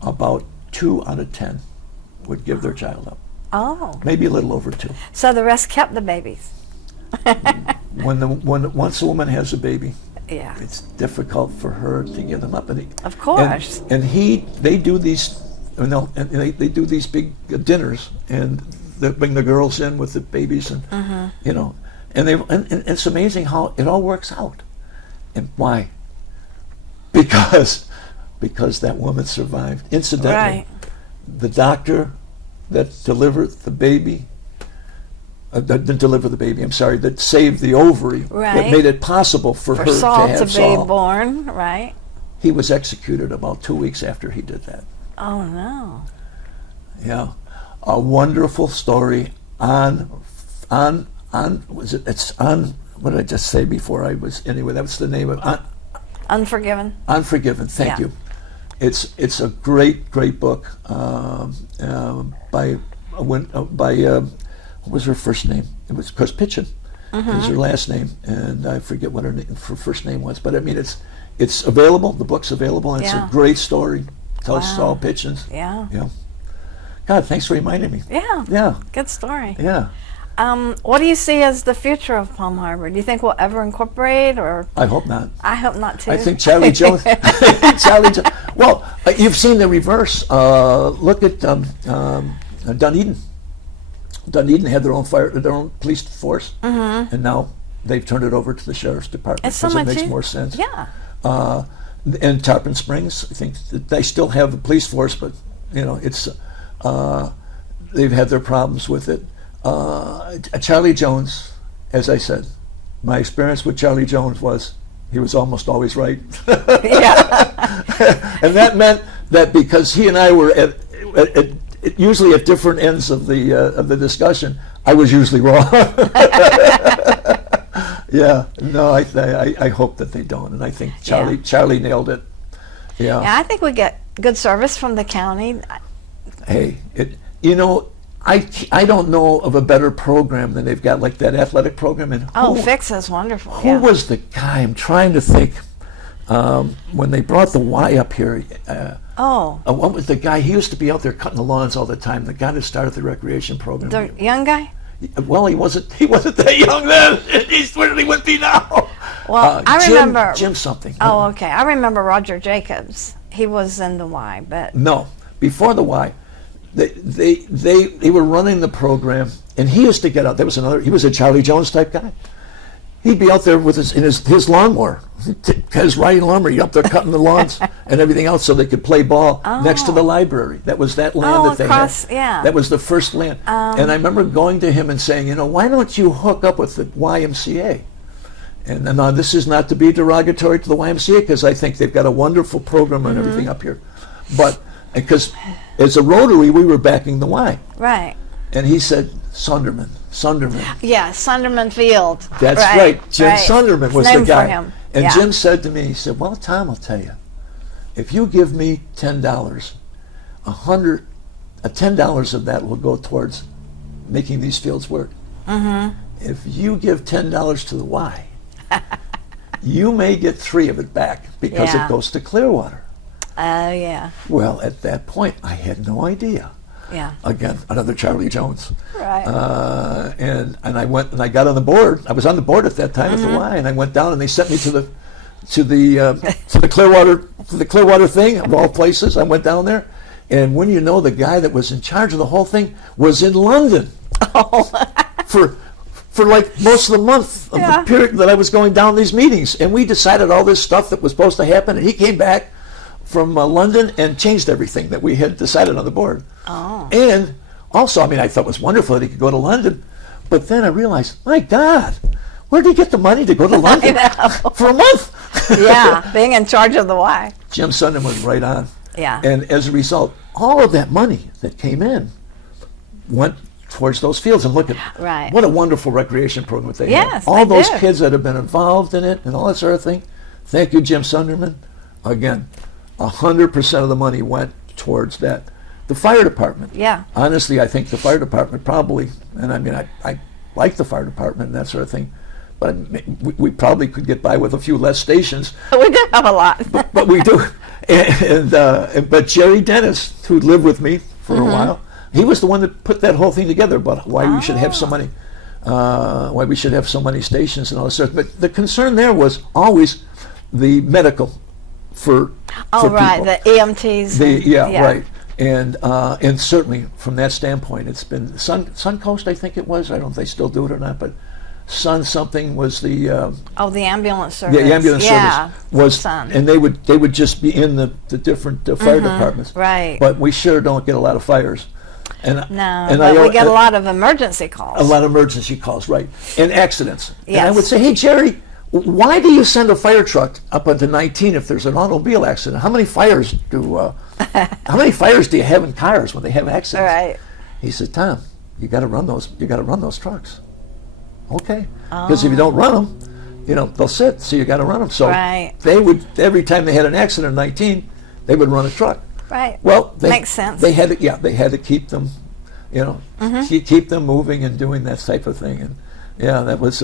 about 2 out of 10 would give their child up. Oh. Maybe a little over 2. So the rest kept the babies. Once a woman has a baby, Yeah. it's difficult for her to give them up. Of course. And they do these, they do these big dinners, and they bring the girls in with the babies, and and it's amazing how it all works out. And why? Because that woman survived. Incidentally, Right. the doctor that delivered the baby. Didn't deliver the baby. I'm sorry. That saved the ovary. Right. That made it possible for her Saul to have to Saul. be born, right? He was executed about 2 weeks after he did that. Oh no. Yeah, a wonderful story on was it? It's on. What did I just say before I was? Anyway, that was the name of Unforgiven. Unforgiven. Thank you. It's a great book by what was her first name? It was Chris Pitchin. Is her last name, and I forget what her first name was. But I mean, it's available. The book's available, and it's a great story. Tells Saul Pitchin's. Yeah. Yeah. God, thanks for reminding me. Yeah. Yeah. Good story. Yeah. What do you see as the future of Palm Harbor? Do you think we'll ever incorporate, or? I hope not. I hope not too. I think Charlie Jones. Well, you've seen the reverse. Look at Dunedin. Dunedin had their own police force, and now they've turned it over to the sheriff's department It's so because it much makes more sense. Yeah. and Tarpon Springs. I think that they still have the police force, but it's they've had their problems with it. Charlie Jones, as I said, my experience with Charlie Jones was he was almost always right. Yeah. And that meant that because he and I were usually at different ends of the discussion, I was usually wrong. Yeah, no, I hope that they don't, and I think Charlie nailed it. Yeah. Yeah, I think we get good service from the county. Hey, I don't know of a better program than they've got, like that athletic program. And Fix is wonderful. Who was the guy? I'm trying to think. When they brought the Y up here. What was the guy? He used to be out there cutting the lawns all the time. The guy that started the recreation program. The young guy? Well, he wasn't that young then. He's where he would be now. Well, I remember Jim something. Oh, okay. I remember Roger Jacobs. He was in the Y, but no, before the Y, they were running the program, and he used to get out. He was a Charlie Jones type guy. He'd be out there with his lawnmower, his riding lawnmower. He'd up there cutting the lawns and everything else so they could play ball next to the library. That was that land that they had. Yeah. That was the first land. And I remember going to him and saying, why don't you hook up with the YMCA? And now this is not to be derogatory to the YMCA, because I think they've got a wonderful program and everything up here. But because as a Rotary, we were backing the Y. Right. And he said, Sunderman. Yeah, Sunderman Field. That's right. Jim Sunderman was the guy. For him. And Jim said to me, he said, well, Tom, I'll tell you, if you give me $10, $10 of that will go towards making these fields work. Mm-hmm. If you give $10 to the Y, you may get 3 of it back because it goes to Clearwater. Yeah. Well, at that point, I had no idea. Yeah. Again, another Charlie Jones. Right. And I went and I got on the board. I was on the board at that time at the Y, and I went down and they sent me to the Clearwater thing of all places. I went down there, and when the guy that was in charge of the whole thing was in London for like most of the month of the period that I was going down these meetings, and we decided all this stuff that was supposed to happen, and he came back from London and changed everything that we had decided on the board. Oh. And also, I thought it was wonderful that he could go to London, but then I realized, my God, where did he get the money to go to London for a month? Yeah, being in charge of the Y. Jim Sunderman was right on. Yeah. And as a result, all of that money that came in went towards those fields. And look at what a wonderful recreation program that they have. All those kids that have been involved in it and all that sort of thing. Thank you, Jim Sunderman. Again, 100% of the money went towards that. The fire department. Yeah. Honestly, I think the fire department probably, and I like the fire department and that sort of thing, but we probably could get by with a few less stations. We do have a lot. but we do. But Jerry Dennis, who lived with me for a while, he was the one that put that whole thing together about why we should have so many, stations and all this stuff. But the concern there was always the medical for people. The EMTs. Right. And certainly from that standpoint, it's been Suncoast, I think it was. I don't know if they still do it or not, but Sun something was the the ambulance service. The ambulance service was, Sun. And they would just be in the different fire departments. Right. But we sure don't get a lot of fires. We get a lot of emergency calls. A lot of emergency calls, right, and accidents. Yes. And I would say, hey Jerry, why do you send a fire truck up onto 19 if there's an automobile accident? How many fires do you have in cars when they have accidents? Right. He said, Tom, you got to run those. You got to run those trucks. Okay. Because if you don't run them, they'll sit. So you got to run them. So they would, every time they had an accident in 19, they would run a truck. Right. Well, makes sense. They had to keep them, keep them moving and doing that type of thing. And that was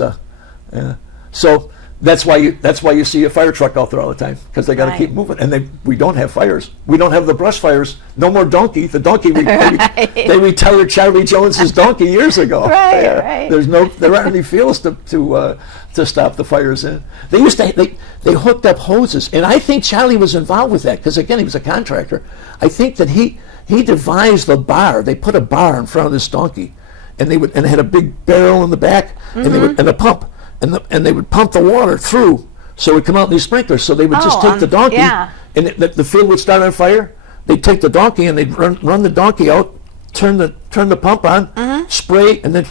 so. That's why you see a fire truck out there all the time, because they got to keep moving. And we don't have fires. We don't have the brush fires. No more donkey. The donkey they retired Charlie Jones's donkey years ago. Right. There aren't any fields to stop the fires in. They hooked up hoses, and I think Charlie was involved with that because again he was a contractor. I think that he devised the bar. They put a bar in front of this donkey, and it had a big barrel in the back, and a pump. And they would pump the water through So we'd come out in these sprinklers. So they would just take the donkey, yeah. and the field would start on fire. They'd take the donkey and they'd run the donkey out, turn the pump on, spray, and then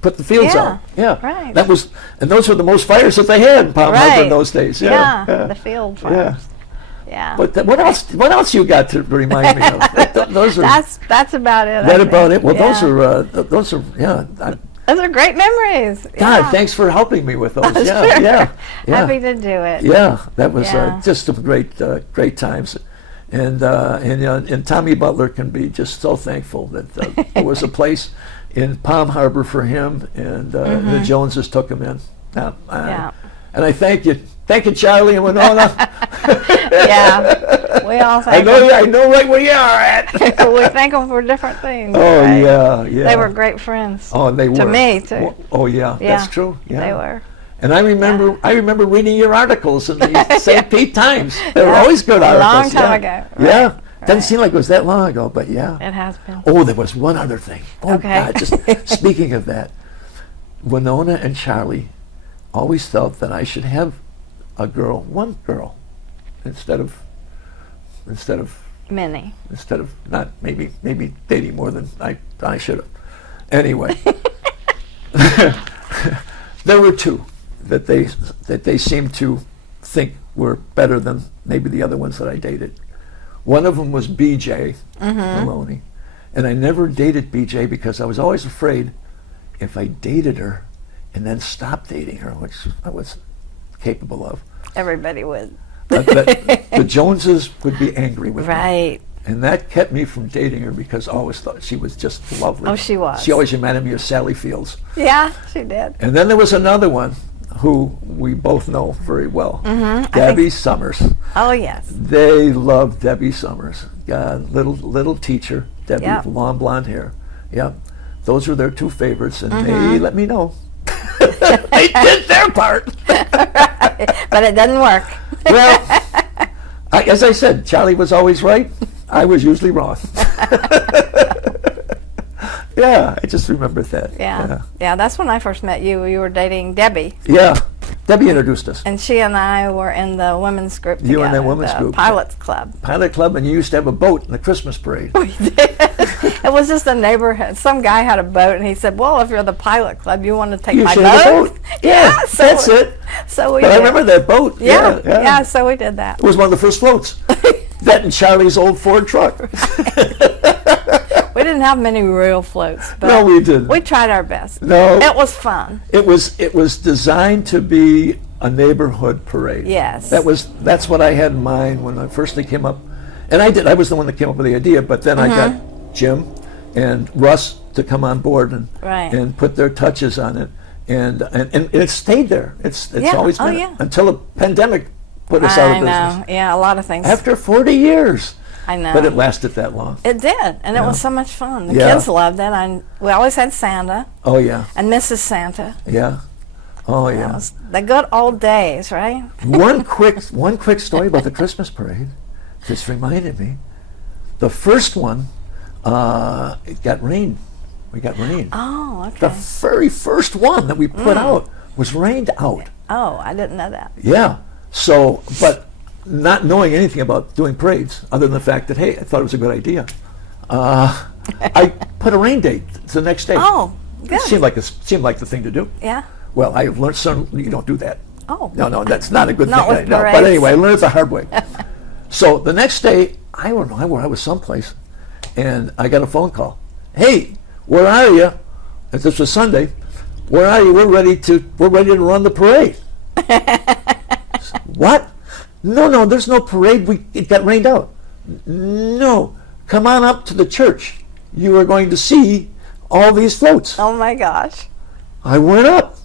put the fields out. Yeah, right. That was, and those were the most fires that they had in Palm Harbor in those days. Yeah, the field fires. Yeah. But what else? What else you got to remind me of? Those are. That's about it. That about it. Well, those are those are great memories. God, thanks for helping me with those. Sure. Yeah. Happy to do it. Yeah, that was just some great times. And Tommy Butler can be just so thankful that there was a place in Palm Harbor for him, and the Joneses took him in. And I thank you, Charlie and Winona. Yeah, we all thank I know right where you are at. We thank them for different things. Oh right? yeah. They were great friends. Oh, they were. To me too. Oh yeah, that's true. Yeah. They were. And I remember reading your articles in the St. Pete Times. They were always good articles. A long time ago. Right. Yeah. Doesn't seem like it was that long ago, but yeah. It has been. Oh, there was one other thing. Oh, God, just speaking of that, Winona and Charlie always felt that I should have one girl, instead of many. Instead of not maybe dating more than I should have. Anyway, there were two that they seemed to think were better than maybe the other ones that I dated. One of them was BJ Maloney, and I never dated BJ because I was always afraid if I dated her and then stopped dating her, which I was capable of. Everybody would. That the Joneses would be angry with me. Right. And that kept me from dating her because I always thought she was just lovely. Oh, she was. She always reminded me of Sally Fields. Yeah, she did. And then there was another one who we both know very well, Debbie Summers. Oh, yes. They loved Debbie Summers. God, little teacher, Debbie, long blonde hair. Yeah, those were their two favorites, and they let me know. They did their part. But it doesn't work. Well, as I said, Charlie was always right. I was usually wrong. Yeah, I just remembered that. Yeah, that's when I first met you. You were dating Debbie. Yeah, Debbie introduced us. And she and I were in the women's group together. You and that women's group. Pilots Club. Pilot Club, and you used to have a boat in the Christmas parade. We did. It was just a neighborhood. Some guy had a boat, and he said, well, if you're the Pilot Club, you want to take my boat? Yeah, so that's it. So we but did. I remember that boat. Yeah, so we did that. It was one of the first floats. That and Charlie's old Ford truck. We didn't have many real floats, but no, we didn't. We tried our best. No, it was fun. It was designed to be a neighborhood parade. Yes, that's what I had in mind when I first came up, and I was the one that came up with the idea. But then I got Jim and Russ to come on board and put their touches on it, and it stayed there. It's always been until the pandemic put us out of business. I know. Yeah, a lot of things. After 40 years. I know. But it lasted that long. It did, and it was so much fun. The kids loved it. We always had Santa. Oh, yeah. And Mrs. Santa. Yeah. Oh, yeah. That was the good old days, right? One quick story about the Christmas parade just reminded me. The first one, it got rained. We got rain. Oh, okay. The very first one that we put out was rained out. Oh, I didn't know that. Yeah. So, but not knowing anything about doing parades, other than the fact that, hey, I thought it was a good idea, I put a rain date the next day. Oh, good. It seemed like the thing to do. Yeah. Well, I have learned you don't do that. Oh. No, that's not a good not thing. With no, but anyway, I learned it the hard way. So the next day, I don't know where I was someplace, and I got a phone call. Hey, where are you? This was Sunday. Where are you? We're ready to run the parade. What? No, there's no parade. It got rained out. No, come on up to the church. You are going to see all these floats. Oh my gosh! I went up,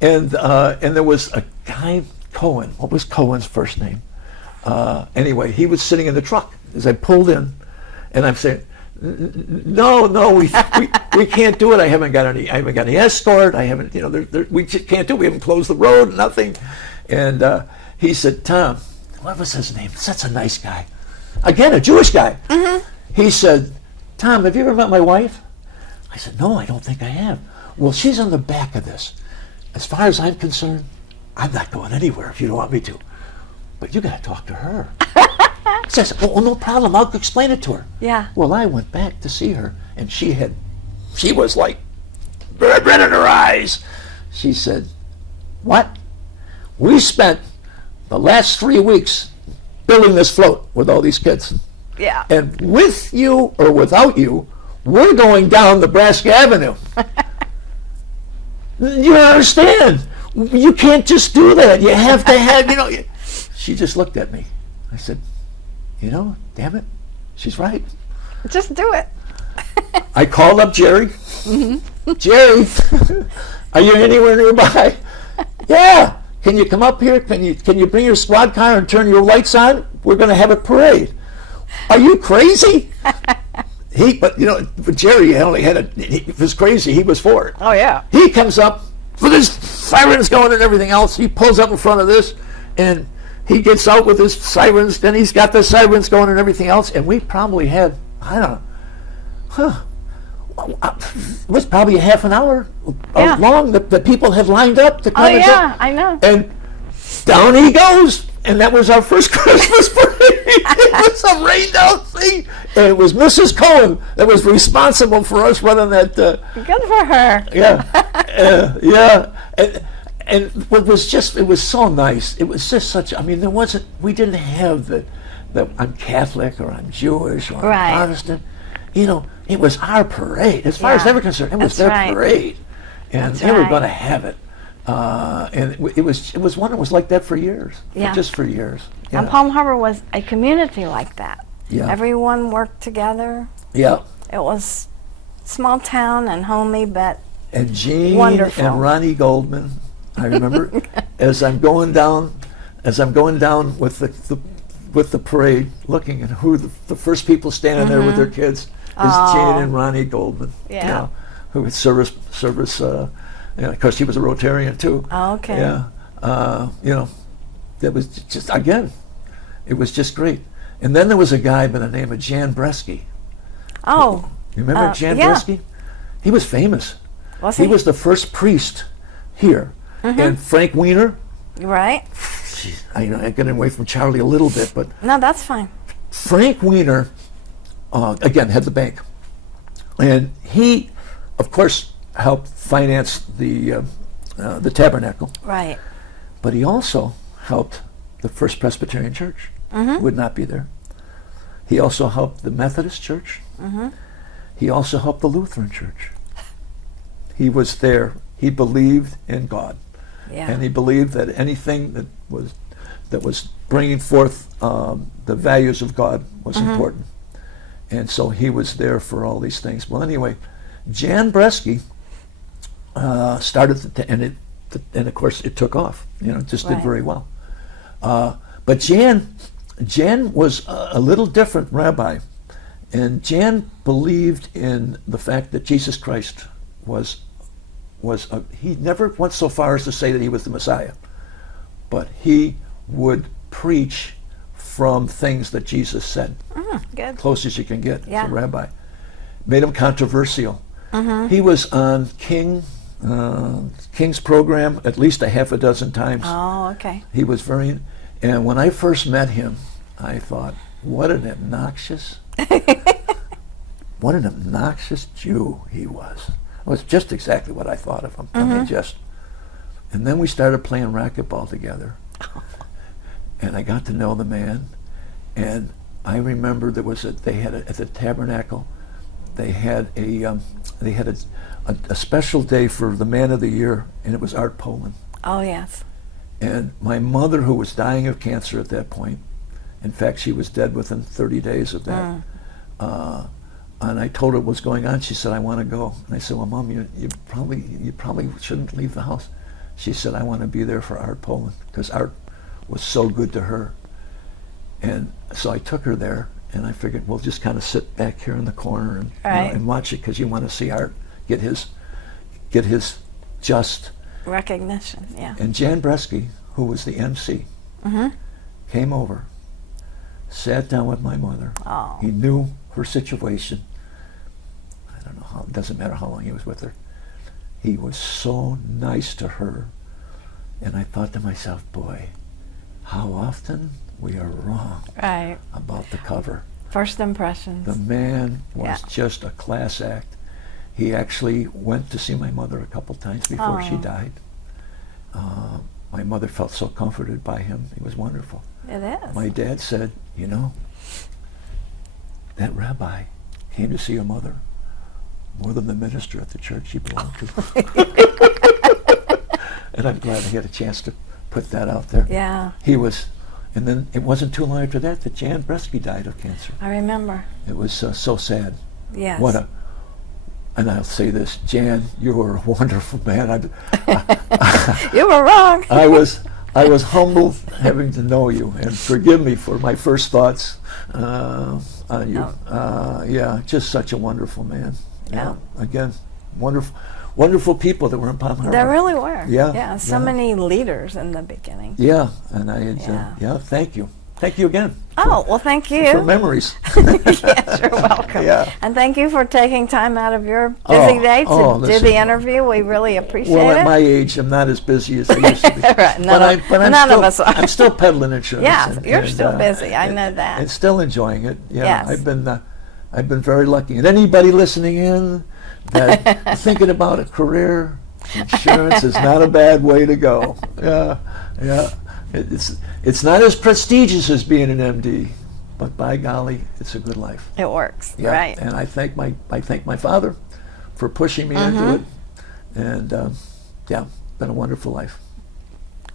and there was a guy, Cohen. What was Cohen's first name? Anyway, he was sitting in the truck as I pulled in, and I'm saying, no, we can't do it. I haven't got any escort. I haven't, we just can't do it. We haven't closed the road, nothing. And he said, Tom, what was his name? Such a nice guy. Again, a Jewish guy. Mm-hmm. He said, Tom, have you ever met my wife? I said, no, I don't think I have. Well, she's on the back of this. As far as I'm concerned, I'm not going anywhere if you don't want me to. But you got to talk to her. Says, oh, no problem. I'll explain it to her. Yeah. Well, I went back to see her, and she was like, red in her eyes. She said, what? We spent the last 3 weeks building this float with all these kids. Yeah. And with you or without you, we're going down Nebraska Avenue. You understand? You can't just do that. You have to have, She just looked at me. I said, damn it, she's right. Just do it. I called up Jerry. Mm-hmm. Jerry, are you anywhere nearby? Yeah. Can you come up here? Can you bring your squad car and turn your lights on? We're going to have a parade. Are you crazy? But Jerry only he was crazy. He was for it. Oh, yeah. He comes up with his sirens going and everything else. He pulls up in front of this, and he gets out with his sirens. Then he's got the sirens going and everything else. And we probably had, I don't know, it was probably a half an hour long that people had lined up to come. Oh, yeah, I know. And down he goes. And that was our first Christmas parade. It was a rained out thing. And it was Mrs. Cohen that was responsible for us running that. Good for her. Yeah. Yeah. And it was so nice. It was just such, we didn't have the I'm Catholic or I'm Jewish or I'm Protestant. It was our parade. As far as they were concerned, it was their parade. And they were going to have it. And it was one that was like that for years. Yeah. Just for years. Yeah. And Palm Harbor was a community like that. Yeah. Everyone worked together. Yeah. It was small town and homey, but and Jean wonderful. And Ronnie Goldman, I remember, as I'm going down with the parade, looking at who the first people standing there with their kids is Jean and Ronnie Goldman. Yeah. Who was service. Of course, he was a Rotarian too. Oh, okay. Yeah. That was just, again, it was just great. And then there was a guy by the name of Jan Bresky. Oh. You remember Jan Bresky? He was famous. Was he? He was the first priest here. Mm-hmm. And Frank Weiner. Right. Geez, I'm getting away from Charlie a little bit, but. No, that's fine. Frank Weiner, again, had the bank. And he, of course, helped finance the tabernacle. Right. But he also helped the First Presbyterian Church. Mm-hmm. Would not be there. He also helped the Methodist Church. Mm-hmm. He also helped the Lutheran Church. He was there. He believed in God. Yeah. And he believed that anything that was bringing forth the values of God was important. And so he was there for all these things. Well, anyway, Jan Bresky started, and of course it took off. Just did very well. But Jan was a little different rabbi, and Jan believed in the fact that Jesus Christ he never went so far as to say that he was the Messiah, but he would preach from things that Jesus said. Good. Close as you can get as a rabbi. Made him controversial. He was on King's program at least a half a dozen times. Oh, okay. He was and when I first met him, I thought, what an obnoxious Jew he was. It was just exactly what I thought of him. And then we started playing racquetball together. And I got to know the man. And I remember they had at the tabernacle, they had a special day for the man of the year, and it was Art Poland. Oh, yes. And my mother, who was dying of cancer at that point, in fact, she was dead within 30 days of that. And I told her what was going on. She said, I want to go. And I said, well, Mom, you probably shouldn't leave the house. She said, I want to be there for Art Poland, because Art was so good to her. And so I took her there, and I figured we'll just kind of sit back here in the corner and, and watch it, because you want to see Art get his just recognition. Yeah. And Jan Bresky, who was the MC, came over, sat down with my mother. Oh. He knew her situation. I don't know it doesn't matter how long he was with her. He was so nice to her. And I thought to myself, boy, how often we are wrong Right. about the cover. First impressions. The man was Yeah. just a class act. He actually went to see my mother a couple times before she died. My mother felt so comforted by him. He was wonderful. It is. My dad said, you know, that rabbi came to see your mother more than the minister at the church he belonged to. And I'm glad I had a chance to put that out there. Yeah. He was, and then it wasn't too long after that Jan Bresky died of cancer. I remember. It was so sad. Yes. And I'll say this, Jan, you were a wonderful man. You were wrong. I was humbled having to know you, and forgive me for my first thoughts on you. Yeah, just such a wonderful man. Yeah. Again, wonderful people that were in Palm Harbor. There really were. Yeah. Yeah. So many leaders in the beginning. Yeah, and thank you. Thank you again. Oh, well, thank you. For memories. Yes, you're welcome. Yeah. And thank you for taking time out of your busy day to do the interview. We really appreciate it. Well, at my age, I'm not as busy as I used to be. Right. None of us are. I'm still peddling insurance. Yeah, you're still busy. I know that. And still enjoying it. Yeah, Yes. I've been very lucky. And anybody listening in that thinking about a career, insurance is not a bad way to go. Yeah. It's not as prestigious as being an MD, but by golly, it's a good life. It works, Yeah. right? And I thank my father for pushing me into it, and been a wonderful life.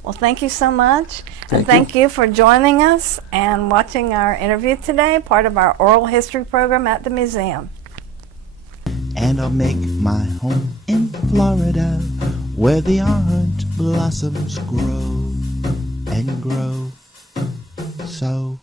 Well, thank you so much. And thank you for joining us and watching our interview today, part of our oral history program at the museum. And I'll make my home in Florida, where the orange blossoms grow and grow. So